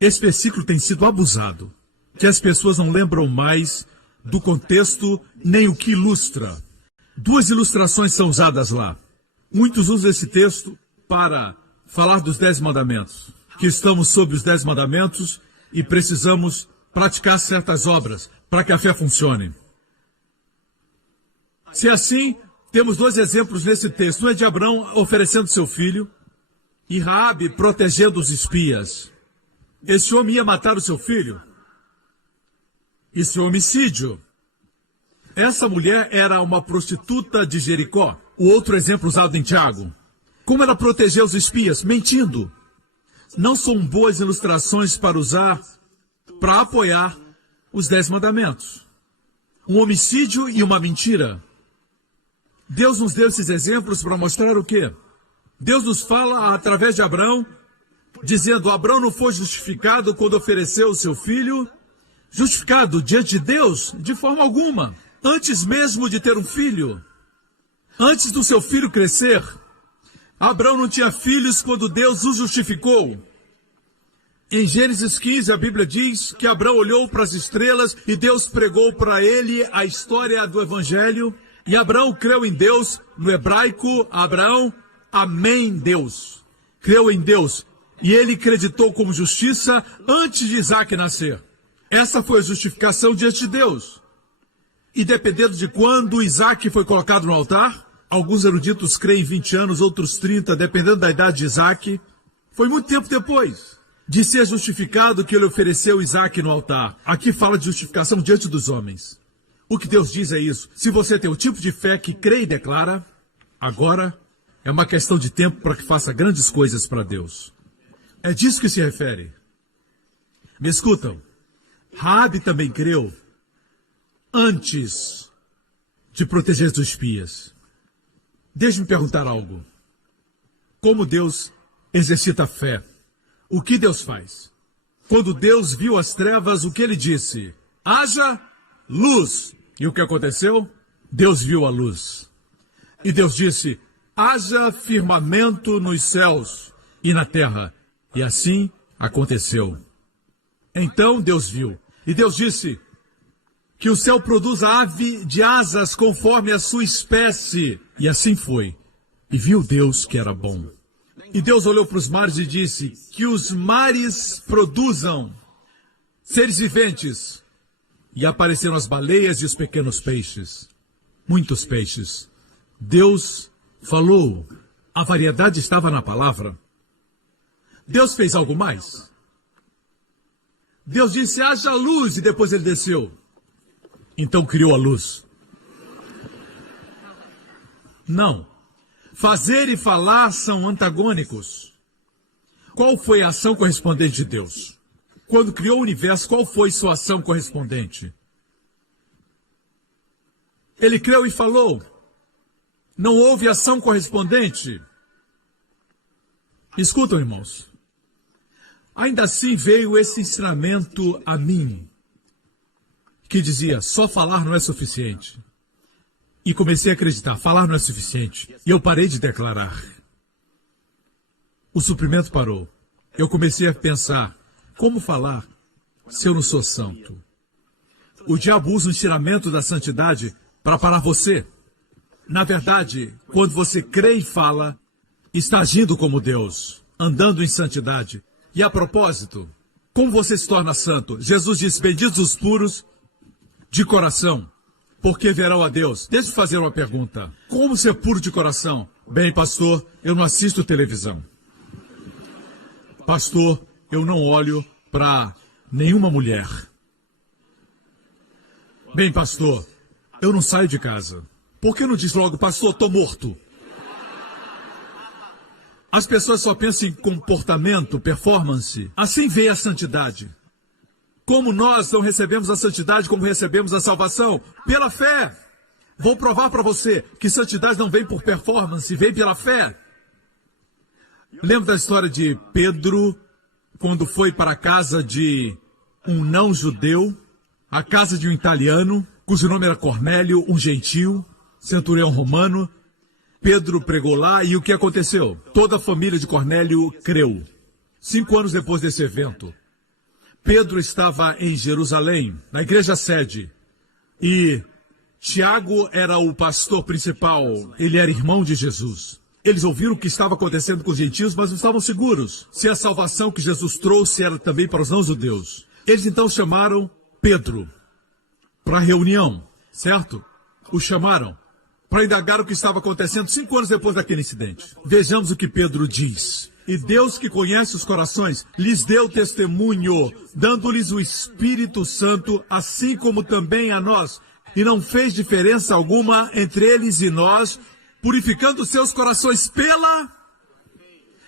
Esse versículo tem sido abusado, que as pessoas não lembram mais do contexto nem o que ilustra. Duas ilustrações são usadas lá. Muitos usam esse texto para falar dos 10 mandamentos, que estamos sob os 10 mandamentos e precisamos praticar certas obras para que a fé funcione. Se é assim, temos dois exemplos nesse texto. Um é de Abrão oferecendo seu filho e Raabe protegendo os espias. Esse homem ia matar o seu filho. Isso é homicídio. Essa mulher era uma prostituta de Jericó. O outro exemplo usado em Tiago. Como ela protegeu os espias? Mentindo. Não são boas ilustrações para usar, para apoiar os 10 mandamentos. Um homicídio e uma mentira. Deus nos deu esses exemplos para mostrar o quê? Deus nos fala através de Abrão, dizendo, Abrão não foi justificado quando ofereceu o seu filho. Justificado diante de Deus? De forma alguma. Antes mesmo de ter um filho. Antes do seu filho crescer. Abrão não tinha filhos quando Deus o justificou. Em Gênesis 15, a Bíblia diz que Abrão olhou para as estrelas e Deus pregou para ele a história do Evangelho. E Abrão creu em Deus, no hebraico, Abraão, amém, Deus. Creu em Deus. E ele acreditou como justiça antes de Isaac nascer. Essa foi a justificação diante de Deus. E dependendo de quando Isaac foi colocado no altar, alguns eruditos creem em 20 anos, outros 30, dependendo da idade de Isaac. Foi muito tempo depois de ser justificado que ele ofereceu Isaac no altar. Aqui fala de justificação diante dos homens. O que Deus diz é isso. Se você tem o tipo de fé que crê e declara, agora é uma questão de tempo para que faça grandes coisas para Deus. É disso que se refere. Me escutam. Raabe também creu antes de proteger os espias. Deixe-me perguntar algo. Como Deus exercita a fé? O que Deus faz? Quando Deus viu as trevas, o que ele disse? Haja luz. E o que aconteceu? Deus viu a luz. E Deus disse, haja firmamento nos céus e na terra. E assim aconteceu. Então Deus viu. E Deus disse que o céu produza ave de asas conforme a sua espécie. E assim foi. E viu Deus que era bom. E Deus olhou para os mares e disse que os mares produzam seres viventes. E apareceram as baleias e os pequenos peixes. Muitos peixes. Deus falou. A variedade estava na palavra. Deus fez algo mais. Deus disse, haja luz, e depois ele desceu. Então criou a luz. Não. Fazer e falar são antagônicos. Qual foi a ação correspondente de Deus? Quando criou o universo, qual foi sua ação correspondente? Ele creu e falou. Não houve ação correspondente. Escutam, irmãos. Ainda assim veio esse ensinamento a mim, que dizia, só falar não é suficiente. E comecei a acreditar, falar não é suficiente. E eu parei de declarar. O suprimento parou. Eu comecei a pensar, como falar se eu não sou santo? O diabo usa o ensinamento da santidade para parar você. Na verdade, quando você crê e fala, está agindo como Deus, andando em santidade. E a propósito, como você se torna santo? Jesus disse, benditos os puros de coração, porque verão a Deus. Deixa eu fazer uma pergunta. Como ser puro de coração? Bem, pastor, eu não assisto televisão. Pastor, eu não olho para nenhuma mulher. Bem, pastor, eu não saio de casa. Por que não diz logo, pastor, estou morto? As pessoas só pensam em comportamento, performance. Assim veio a santidade. Como nós não recebemos a santidade como recebemos a salvação? Pela fé. Vou provar para você que santidade não vem por performance, vem pela fé. Lembra da história de Pedro, quando foi para a casa de um não-judeu, a casa de um italiano, cujo nome era Cornélio, um gentil, centurião romano. Pedro pregou lá e o que aconteceu? Toda a família de Cornélio creu. 5 anos depois desse evento, Pedro estava em Jerusalém, na igreja sede, e Tiago era o pastor principal, ele era irmão de Jesus. Eles ouviram o que estava acontecendo com os gentios, mas não estavam seguros se a salvação que Jesus trouxe era também para os não-judeus. Eles então chamaram Pedro para a reunião, certo? O chamaram para indagar o que estava acontecendo 5 anos depois daquele incidente. Vejamos o que Pedro diz. E Deus, que conhece os corações, lhes deu testemunho, dando-lhes o Espírito Santo, assim como também a nós, e não fez diferença alguma entre eles e nós, purificando seus corações pela...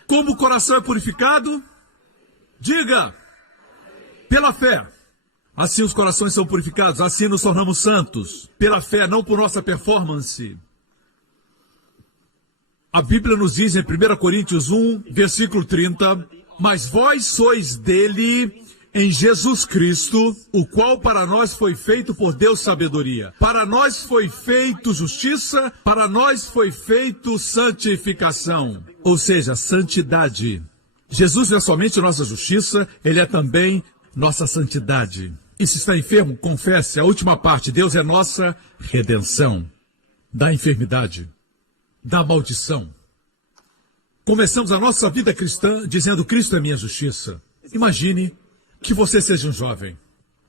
Como o coração é purificado? Diga! Pela fé. Assim os corações são purificados, assim nos tornamos santos. Pela fé, não por nossa performance. A Bíblia nos diz em 1 Coríntios 1, versículo 30, mas vós sois dele em Jesus Cristo, o qual para nós foi feito por Deus sabedoria. Para nós foi feito justiça, para nós foi feito santificação. Ou seja, santidade. Jesus não é somente nossa justiça, ele é também nossa santidade. E se está enfermo, confesse a última parte. Deus é nossa redenção da enfermidade, da maldição. Começamos a nossa vida cristã dizendo Cristo é minha justiça. Imagine que você seja um jovem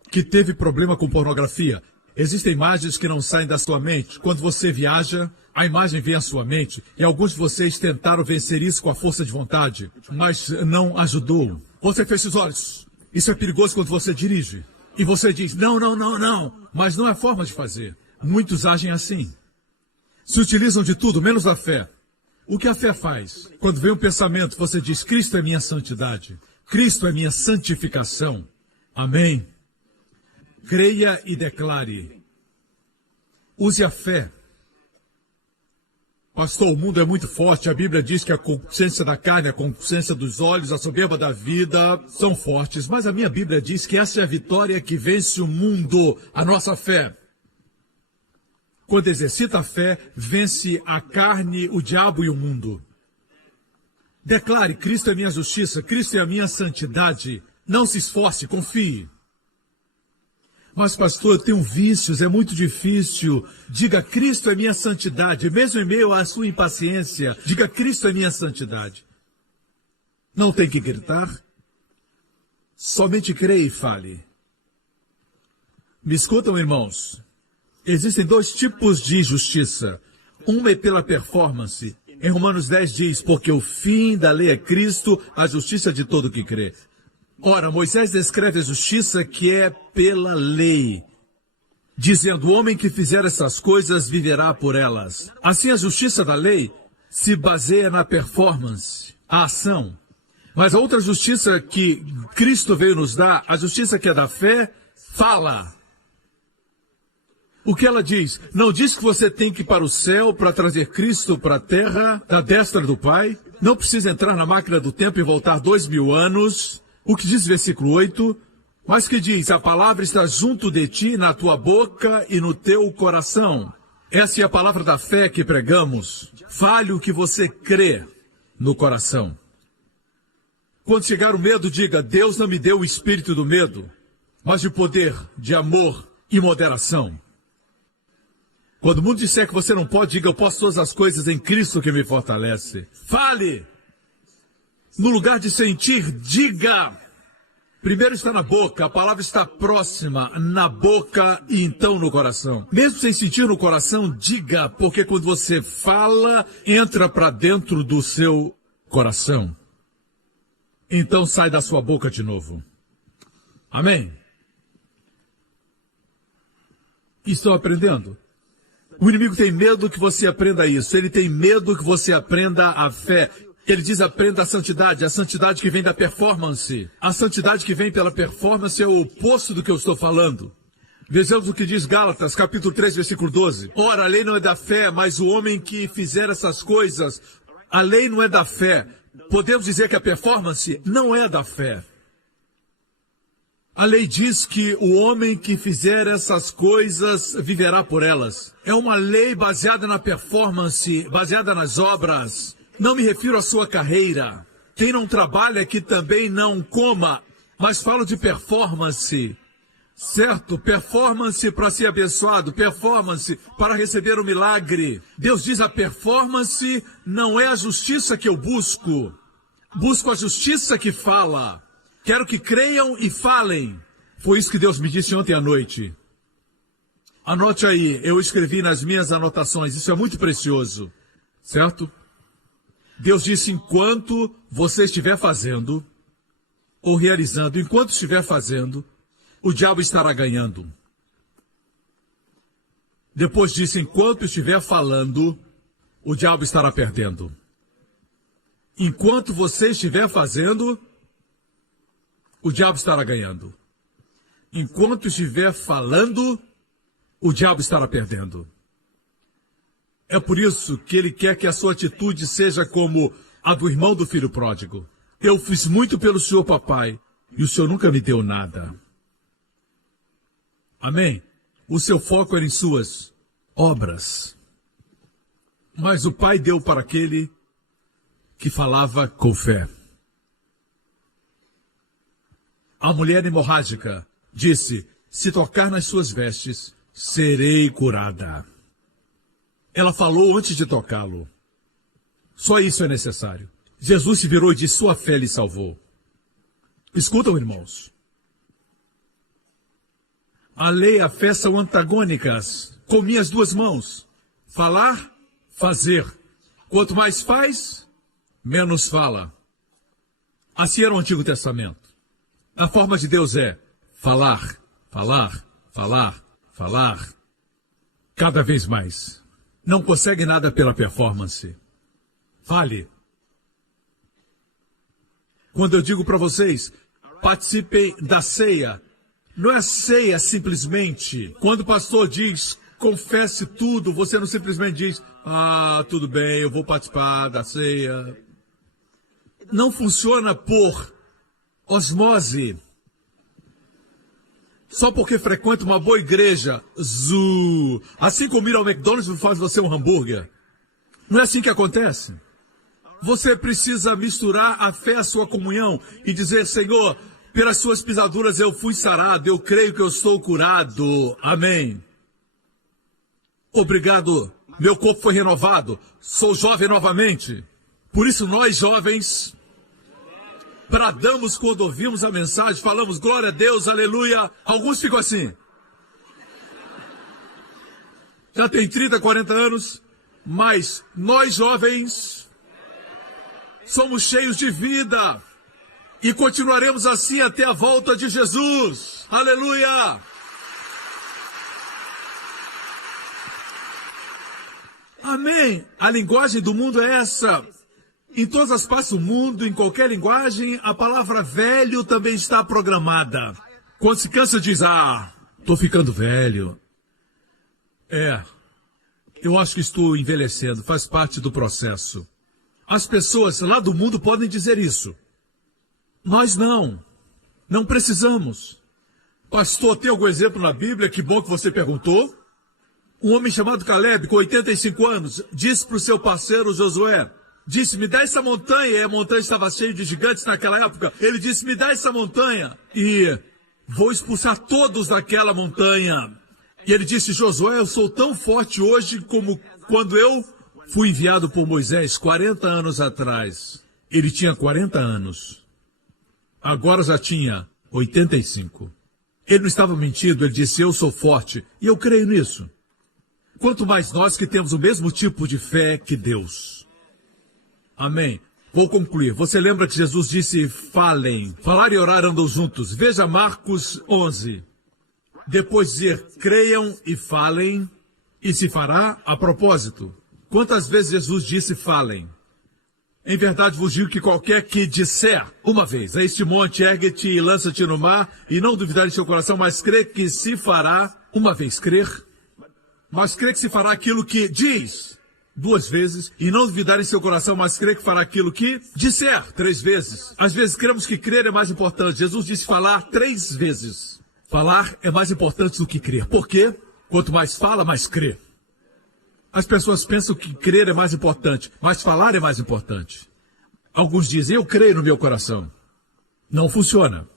que teve problema com pornografia. Existem imagens que não saem da sua mente. Quando você viaja, a imagem vem à sua mente. E alguns de vocês tentaram vencer isso com a força de vontade, mas não ajudou. Você fecha os olhos. Isso é perigoso quando você dirige. E você diz, não. Mas não é forma de fazer. Muitos agem assim. Se utilizam de tudo, menos da fé. O que a fé faz? Quando vem um pensamento, você diz, Cristo é minha santidade. Cristo é minha santificação. Amém? Creia e declare. Use a fé. Pastor, o mundo é muito forte. A Bíblia diz que a consciência da carne, a consciência dos olhos, a soberba da vida são fortes. Mas a minha Bíblia diz que essa é a vitória que vence o mundo, a nossa fé. Quando exercita a fé, vence a carne, o diabo e o mundo. Declare, Cristo é minha justiça, Cristo é a minha santidade. Não se esforce, confie. Mas, pastor, eu tenho vícios, é muito difícil. Diga, Cristo é minha santidade. Mesmo em meio à sua impaciência, diga, Cristo é minha santidade. Não tem que gritar. Somente creia e fale. Me escutam, irmãos. Existem 2 tipos de justiça. Uma é pela performance. Em Romanos 10 diz, porque o fim da lei é Cristo, a justiça de todo que crê. Ora, Moisés descreve a justiça que é pela lei, dizendo, o homem que fizer essas coisas viverá por elas. Assim, a justiça da lei se baseia na performance, a ação. Mas a outra justiça que Cristo veio nos dar, a justiça que é da fé, fala. O que ela diz? Não diz que você tem que ir para o céu para trazer Cristo para a terra, da destra do Pai. Não precisa entrar na máquina do tempo e voltar 2000 anos. O que diz o versículo 8? Mas que diz, a palavra está junto de ti, na tua boca e no teu coração. Essa é a palavra da fé que pregamos. Fale o que você crê no coração. Quando chegar o medo, diga, Deus não me deu o espírito do medo, mas de poder, de amor e moderação. Quando o mundo disser que você não pode, diga: eu posso todas as coisas em Cristo que me fortalece. Fale. No lugar de sentir, diga. Primeiro está na boca, a palavra está próxima, na boca e então no coração. Mesmo sem sentir no coração, diga, porque quando você fala, entra para dentro do seu coração. Então sai da sua boca de novo. Amém? Estão aprendendo? O inimigo tem medo que você aprenda isso. Ele tem medo que você aprenda a fé. Ele diz: aprenda a santidade que vem da performance. A santidade que vem pela performance é o oposto do que eu estou falando. Vejamos o que diz Gálatas, capítulo 3, versículo 12. Ora, a lei não é da fé, mas o homem que fizer essas coisas, a lei não é da fé. Podemos dizer que a performance não é da fé. A lei diz que o homem que fizer essas coisas viverá por elas. É uma lei baseada na performance, baseada nas obras. Não me refiro à sua carreira. Quem não trabalha que também não coma, mas falo de performance. Certo? Performance para ser abençoado, performance para receber o milagre. Deus diz: a performance não é a justiça que eu busco. Busco a justiça que fala. Quero que creiam e falem. Foi isso que Deus me disse ontem à noite. Anote aí, eu escrevi nas minhas anotações, isso é muito precioso. Certo? Deus disse: enquanto você estiver fazendo, ou realizando, enquanto estiver fazendo, o diabo estará ganhando. Depois disse: enquanto estiver falando, o diabo estará perdendo. Enquanto você estiver fazendo, o diabo estará ganhando. Enquanto estiver falando, o diabo estará perdendo. É por isso que ele quer que a sua atitude seja como a do irmão do filho pródigo. Eu fiz muito pelo senhor, papai, e o senhor nunca me deu nada. Amém? O seu foco era em suas obras. Mas o pai deu para aquele que falava com fé. A mulher hemorrágica disse: se tocar nas suas vestes, serei curada. Ela falou antes de tocá-lo. Só isso é necessário. Jesus se virou e disse: sua fé lhe salvou. Escutam, irmãos. A lei e a fé são antagônicas. Com minhas duas mãos. Falar, fazer. Quanto mais faz, menos fala. Assim era o Antigo Testamento. A forma de Deus é falar, falar, falar, falar. Cada vez mais. Não consegue nada pela performance. Fale. Quando eu digo para vocês, participem da ceia, não é ceia simplesmente. Quando o pastor diz, confesse tudo, você não simplesmente diz: ah, tudo bem, eu vou participar da ceia. Não funciona por osmose. Só porque frequenta uma boa igreja, assim como ir ao McDonald's não faz você um hambúrguer. Não é assim que acontece. Você precisa misturar a fé à sua comunhão e dizer: Senhor, pelas suas pisaduras eu fui sarado, eu creio que eu estou curado. Amém. Obrigado, meu corpo foi renovado, sou jovem novamente. Por isso nós jovens bradamos quando ouvimos a mensagem, falamos glória a Deus, aleluia. Alguns ficam assim. Já tem 30, 40 anos, mas nós jovens somos cheios de vida e continuaremos assim até a volta de Jesus. Aleluia! Amém! A linguagem do mundo é essa. Em todas as partes do mundo, em qualquer linguagem, a palavra velho também está programada. Quando se cansa, diz: ah, estou ficando velho. Eu acho que estou envelhecendo, faz parte do processo. As pessoas lá do mundo podem dizer isso. Nós não precisamos. Pastor, tem algum exemplo na Bíblia? Que bom que você perguntou. Um homem chamado Caleb, com 85 anos, disse para o seu parceiro Josué, disse: me dá essa montanha. E a montanha estava cheia de gigantes naquela época. Ele disse: me dá essa montanha e vou expulsar todos daquela montanha. E ele disse: Josué, eu sou tão forte hoje como quando eu fui enviado por Moisés 40 anos atrás. Ele tinha 40 anos. Agora já tinha 85. Ele não estava mentindo, ele disse: eu sou forte. E eu creio nisso. Quanto mais nós que temos o mesmo tipo de fé que Deus. Amém. Vou concluir. Você lembra que Jesus disse: falem. Falar e orar andam juntos. Veja Marcos 11. Depois dizer: creiam e falem, e se fará a propósito. Quantas vezes Jesus disse: falem? Em verdade vos digo que qualquer que disser uma vez a este monte, ergue-te e lança-te no mar, e não duvidar em seu coração, mas crê que se fará, uma vez crer, mas crê que se fará aquilo que diz, 2 vezes, e não duvidar em seu coração, mas crê que fará aquilo que disser, 3 vezes. Às vezes cremos que crer é mais importante. Jesus disse falar 3 vezes. Falar é mais importante do que crer. Por quê? Quanto mais fala, mais crê. As pessoas pensam que crer é mais importante, mas falar é mais importante. Alguns dizem: eu creio no meu coração. Não funciona.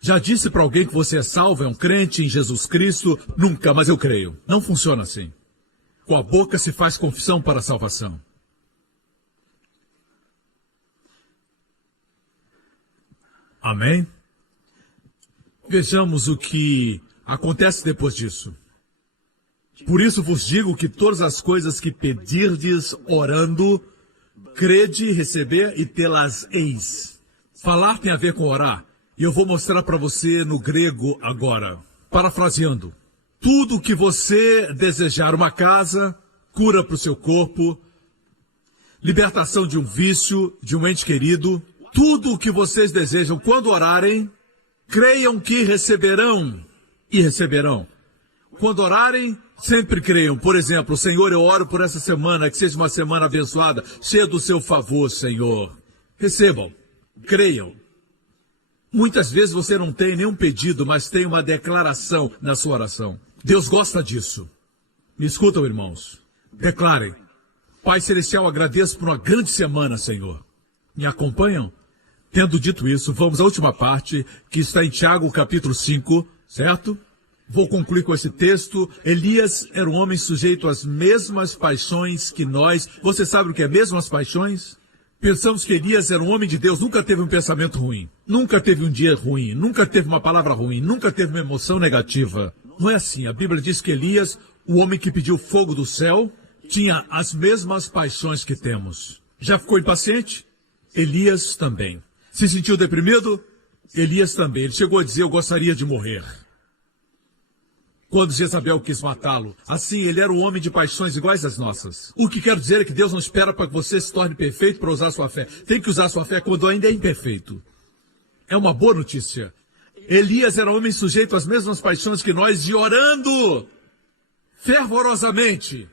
Já disse para alguém que você é salvo, é um crente em Jesus Cristo? Nunca, mas eu creio. Não funciona assim. Com a boca se faz confissão para a salvação. Amém? Vejamos o que acontece depois disso. Por isso vos digo que todas as coisas que pedirdes orando, crede, receber e tê-las-eis. Falar tem a ver com orar. E eu vou mostrar para você no grego agora. Parafraseando. Tudo o que você desejar, uma casa, cura para o seu corpo, libertação de um vício, de um ente querido, tudo o que vocês desejam quando orarem, creiam que receberão e receberão. Quando orarem, sempre creiam. Por exemplo: Senhor, eu oro por essa semana, que seja uma semana abençoada, cheia do seu favor, Senhor. Recebam, creiam. Muitas vezes você não tem nenhum pedido, mas tem uma declaração na sua oração. Deus gosta disso. Me escutam, irmãos. Declarem: Pai Celestial, agradeço por uma grande semana, Senhor. Me acompanham? Tendo dito isso, vamos à última parte, que está em Tiago, capítulo 5, certo? Vou concluir com esse texto. Elias era um homem sujeito às mesmas paixões que nós. Você sabe o que é mesmas paixões? Pensamos que Elias era um homem de Deus, nunca teve um pensamento ruim, nunca teve um dia ruim, nunca teve uma palavra ruim, nunca teve uma emoção negativa. Não é assim. A Bíblia diz que Elias, o homem que pediu fogo do céu, tinha as mesmas paixões que temos. Já ficou impaciente? Elias também. Se sentiu deprimido? Elias também. Ele chegou a dizer: eu gostaria de morrer. Quando Jezabel quis matá-lo, assim, ele era um homem de paixões iguais às nossas. O que quero dizer é que Deus não espera para que você se torne perfeito para usar sua fé. Tem que usar sua fé quando ainda é imperfeito. É uma boa notícia. Elias era um homem sujeito às mesmas paixões que nós, e orando fervorosamente.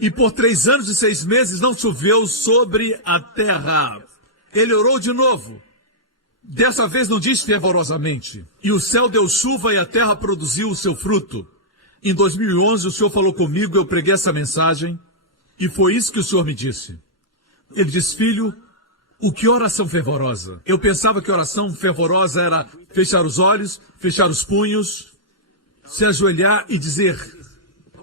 E por 3 anos e 6 meses não choveu sobre a terra. Ele orou de novo. Dessa vez não diz fervorosamente. E o céu deu chuva e a terra produziu o seu fruto. Em 2011 o Senhor falou comigo, eu preguei essa mensagem, e foi isso que o Senhor me disse. Ele disse: filho, o que oração fervorosa? Eu pensava que oração fervorosa era fechar os olhos, fechar os punhos, se ajoelhar e dizer: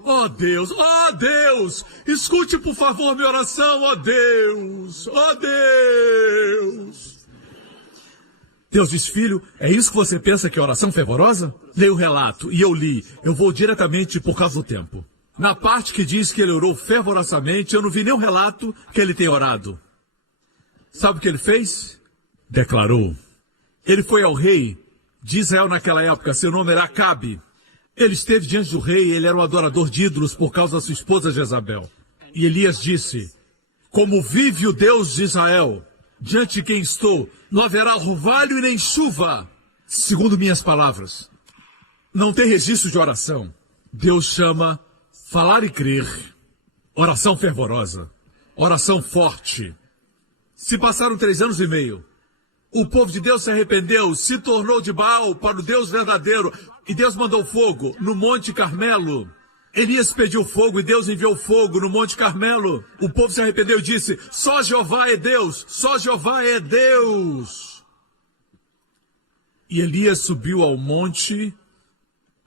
ó Deus, escute por favor minha oração, ó Deus, ó Deus. Deus diz: filho, é isso que você pensa que é oração fervorosa? Leia o relato, e eu li. Eu vou diretamente por causa do tempo. Na parte que diz que ele orou fervorosamente, eu não vi nenhum relato que ele tenha orado. Sabe o que ele fez? Declarou. Ele foi ao rei de Israel naquela época, seu nome era Acabe. Ele esteve diante do rei, ele era um adorador de ídolos por causa da sua esposa Jezabel. E Elias disse: como vive o Deus de Israel, diante de quem estou, não haverá orvalho e nem chuva, segundo minhas palavras. Não tem registro de oração. Deus chama falar e crer, oração fervorosa, oração forte. Se passaram 3 anos e meio, o povo de Deus se arrependeu, se tornou de Baal para o Deus verdadeiro, e Deus mandou fogo no Monte Carmelo. Elias pediu fogo e Deus enviou fogo no Monte Carmelo. O povo se arrependeu e disse: só Jeová é Deus, só Jeová é Deus. E Elias subiu ao monte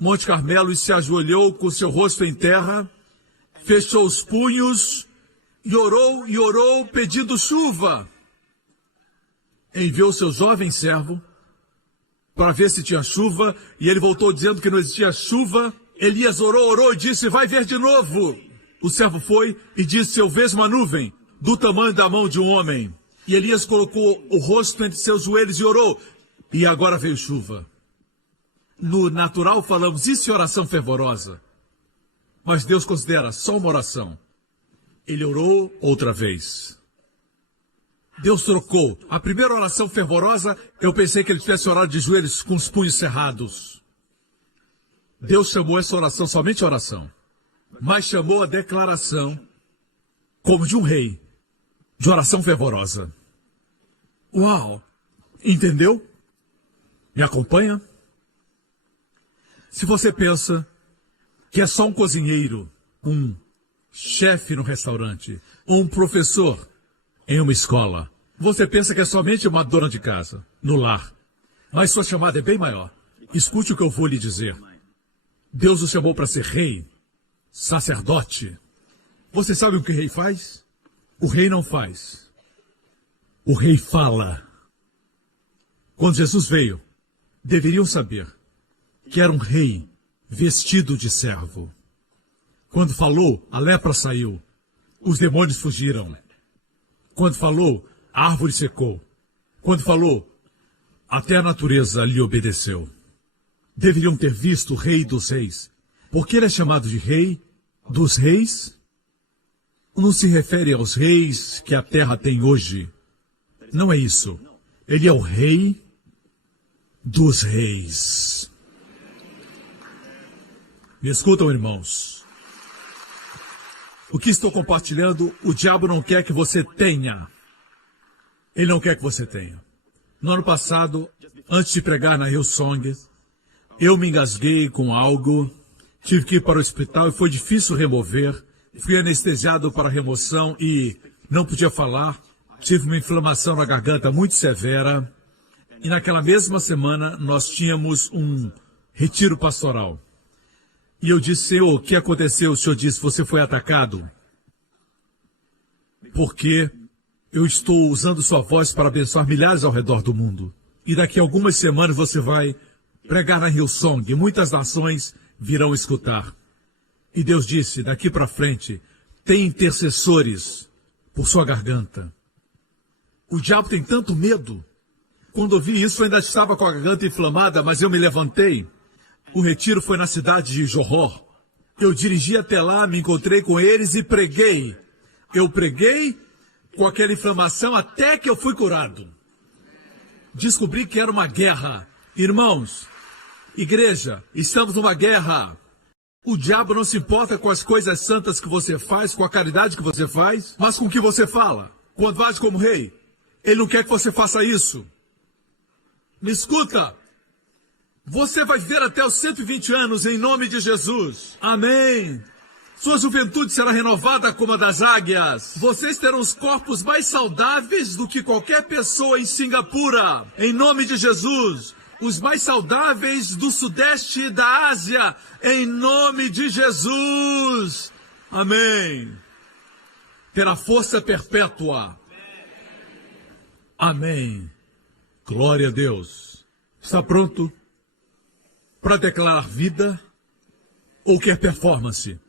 Monte Carmelo e se ajoelhou com seu rosto em terra, fechou os punhos e orou pedindo chuva. Enviou seu jovem servo para ver se tinha chuva, e ele voltou dizendo que não existia chuva. Elias orou e disse: vai ver de novo. O servo foi e disse: eu vejo uma nuvem do tamanho da mão de um homem. E Elias colocou o rosto entre seus joelhos e orou, e agora veio chuva. No natural falamos, isso é oração fervorosa. Mas Deus considera só uma oração. Ele orou outra vez. Deus trocou. A primeira oração fervorosa, eu pensei que ele tivesse orado de joelhos com os punhos cerrados. Deus chamou essa oração somente oração. Mas chamou a declaração como de um rei, de oração fervorosa. Uau! Entendeu? Me acompanha? Se você pensa que é só um cozinheiro, um chefe no restaurante, ou um professor em uma escola, você pensa que é somente uma dona de casa, no lar. Mas sua chamada é bem maior. Escute o que eu vou lhe dizer. Deus o chamou para ser rei, sacerdote. Você sabe o que o rei faz? O rei não faz. O rei fala. Quando Jesus veio, deveriam saber que era um rei vestido de servo. Quando falou, a lepra saiu, os demônios fugiram. Quando falou, a árvore secou. Quando falou, até a natureza lhe obedeceu. Deveriam ter visto o rei dos reis. Porque ele é chamado de rei dos reis? Não se refere aos reis que a terra tem hoje. Não é isso. Ele é o rei dos reis. Me escutam, irmãos. O que estou compartilhando, o diabo não quer que você tenha. Ele não quer que você tenha. No ano passado, antes de pregar na Hillsong, eu me engasguei com algo, tive que ir para o hospital e foi difícil remover. Fui anestesiado para a remoção e não podia falar. Tive uma inflamação na garganta muito severa. E naquela mesma semana, nós tínhamos um retiro pastoral. E eu disse: Senhor, o que aconteceu? O Senhor disse: você foi atacado. Porque eu estou usando sua voz para abençoar milhares ao redor do mundo. E daqui a algumas semanas você vai pregar na Hillsong. E muitas nações virão escutar. E Deus disse: daqui para frente, tem intercessores por sua garganta. O diabo tem tanto medo. Quando eu vi isso, eu ainda estava com a garganta inflamada, mas eu me levantei. O retiro foi na cidade de Johor. Eu dirigi até lá, me encontrei com eles e preguei. Eu preguei com aquela inflamação até que eu fui curado. Descobri que era uma guerra. Irmãos, igreja, estamos numa guerra. O diabo não se importa com as coisas santas que você faz, com a caridade que você faz, mas com o que você fala. Quando age como rei, ele não quer que você faça isso. Me escuta. Você vai viver até os 120 anos em nome de Jesus. Amém. Sua juventude será renovada como a das águias. Vocês terão os corpos mais saudáveis do que qualquer pessoa em Singapura. Em nome de Jesus. Os mais saudáveis do sudeste da Ásia. Em nome de Jesus. Amém. Terá força perpétua. Amém. Glória a Deus. Está pronto para declarar vida ou quer performance?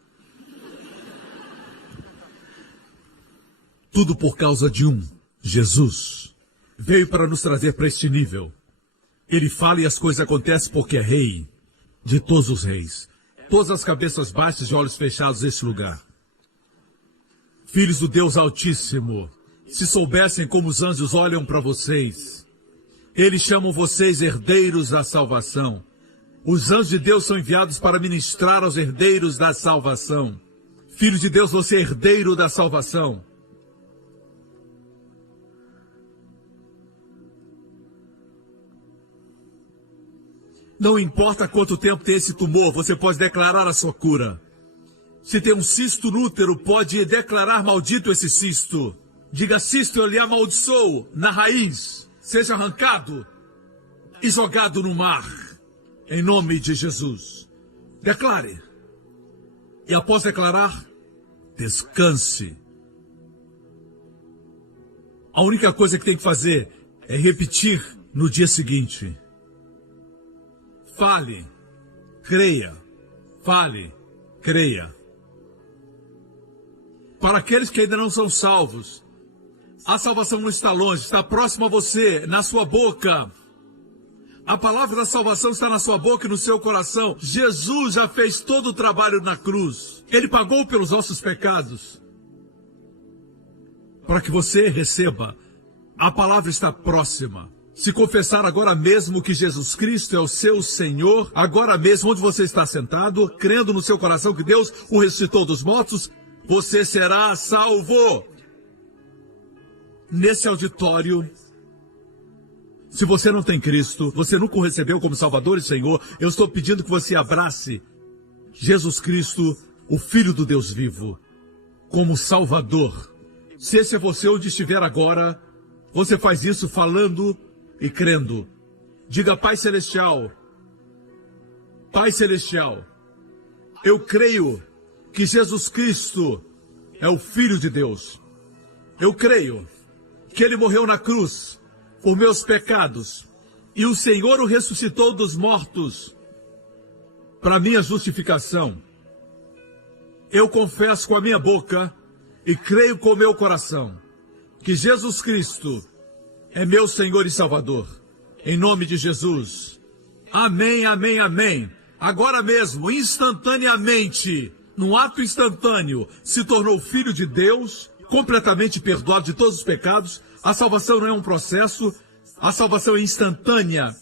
Tudo por causa de Jesus. Veio para nos trazer para este nível. Ele fala e as coisas acontecem porque é rei de todos os reis. Todas as cabeças baixas e olhos fechados neste lugar. Filhos do Deus Altíssimo, se soubessem como os anjos olham para vocês, eles chamam vocês herdeiros da salvação. Os anjos de Deus são enviados para ministrar aos herdeiros da salvação. Filho de Deus, você é herdeiro da salvação. Não importa quanto tempo tem esse tumor, você pode declarar a sua cura. Se tem um cisto no útero, pode declarar maldito esse cisto. Diga: cisto, eu lhe amaldiçoo na raiz. Seja arrancado e jogado no mar. Em nome de Jesus. Declare. E após declarar, descanse. A única coisa que tem que fazer é repetir no dia seguinte. Fale, creia. Fale, creia. Para aqueles que ainda não são salvos, a salvação não está longe, está próximo a você, na sua boca. A palavra da salvação está na sua boca e no seu coração. Jesus já fez todo o trabalho na cruz. Ele pagou pelos nossos pecados. Para que você receba, a palavra está próxima. Se confessar agora mesmo que Jesus Cristo é o seu Senhor, agora mesmo onde você está sentado, crendo no seu coração que Deus o ressuscitou dos mortos, você será salvo. Nesse auditório, se você não tem Cristo, você nunca o recebeu como Salvador e Senhor, eu estou pedindo que você abrace Jesus Cristo, o Filho do Deus vivo, como Salvador. Se esse é você onde estiver agora, você faz isso falando e crendo. Diga: Pai Celestial, Pai Celestial, eu creio que Jesus Cristo é o Filho de Deus. Eu creio que Ele morreu na cruz por meus pecados e o Senhor o ressuscitou dos mortos para minha justificação. Eu confesso com a minha boca e creio com o meu coração que Jesus Cristo é meu Senhor e Salvador. Em nome de Jesus. Amém, amém, amém. Agora mesmo, instantaneamente, num ato instantâneo, se tornou filho de Deus, completamente perdoado de todos os pecados. A salvação não é um processo, a salvação é instantânea,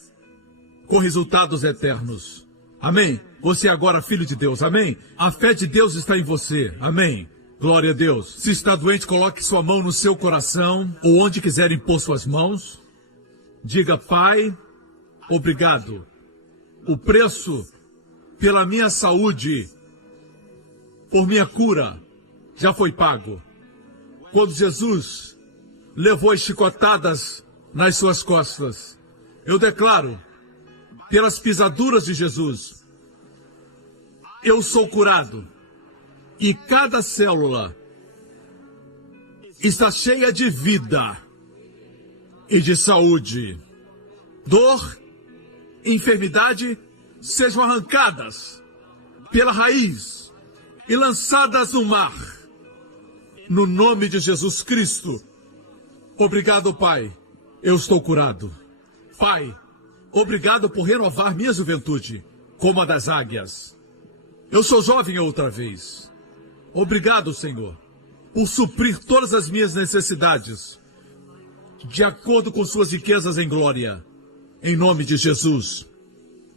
com resultados eternos. Amém? Você é agora filho de Deus, amém? A fé de Deus está em você, amém? Glória a Deus. Se está doente, coloque sua mão no seu coração, ou onde quiser impor suas mãos. Diga: Pai, obrigado. O preço pela minha saúde, por minha cura, já foi pago. Quando Jesus levou as chicotadas nas suas costas, eu declaro, pelas pisaduras de Jesus, eu sou curado. E cada célula está cheia de vida e de saúde. Dor, enfermidade, sejam arrancadas pela raiz e lançadas no mar. No nome de Jesus Cristo. Obrigado, Pai. Eu estou curado. Pai, obrigado por renovar minha juventude, como a das águias. Eu sou jovem outra vez. Obrigado, Senhor, por suprir todas as minhas necessidades, de acordo com suas riquezas em glória, em nome de Jesus.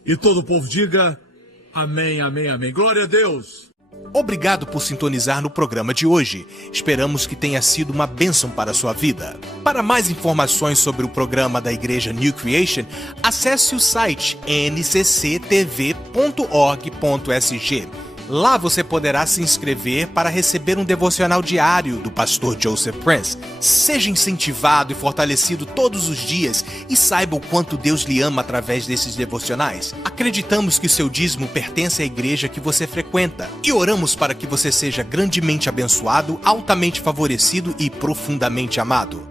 E todo o povo diga: amém, amém, amém. Glória a Deus. Obrigado por sintonizar no programa de hoje. Esperamos que tenha sido uma bênção para a sua vida. Para mais informações sobre o programa da Igreja New Creation, acesse o site ncctv.org.sg. Lá você poderá se inscrever para receber um devocional diário do pastor Joseph Prince. Seja incentivado e fortalecido todos os dias e saiba o quanto Deus lhe ama através desses devocionais. Acreditamos que o seu dízimo pertence à igreja que você frequenta e oramos para que você seja grandemente abençoado, altamente favorecido e profundamente amado.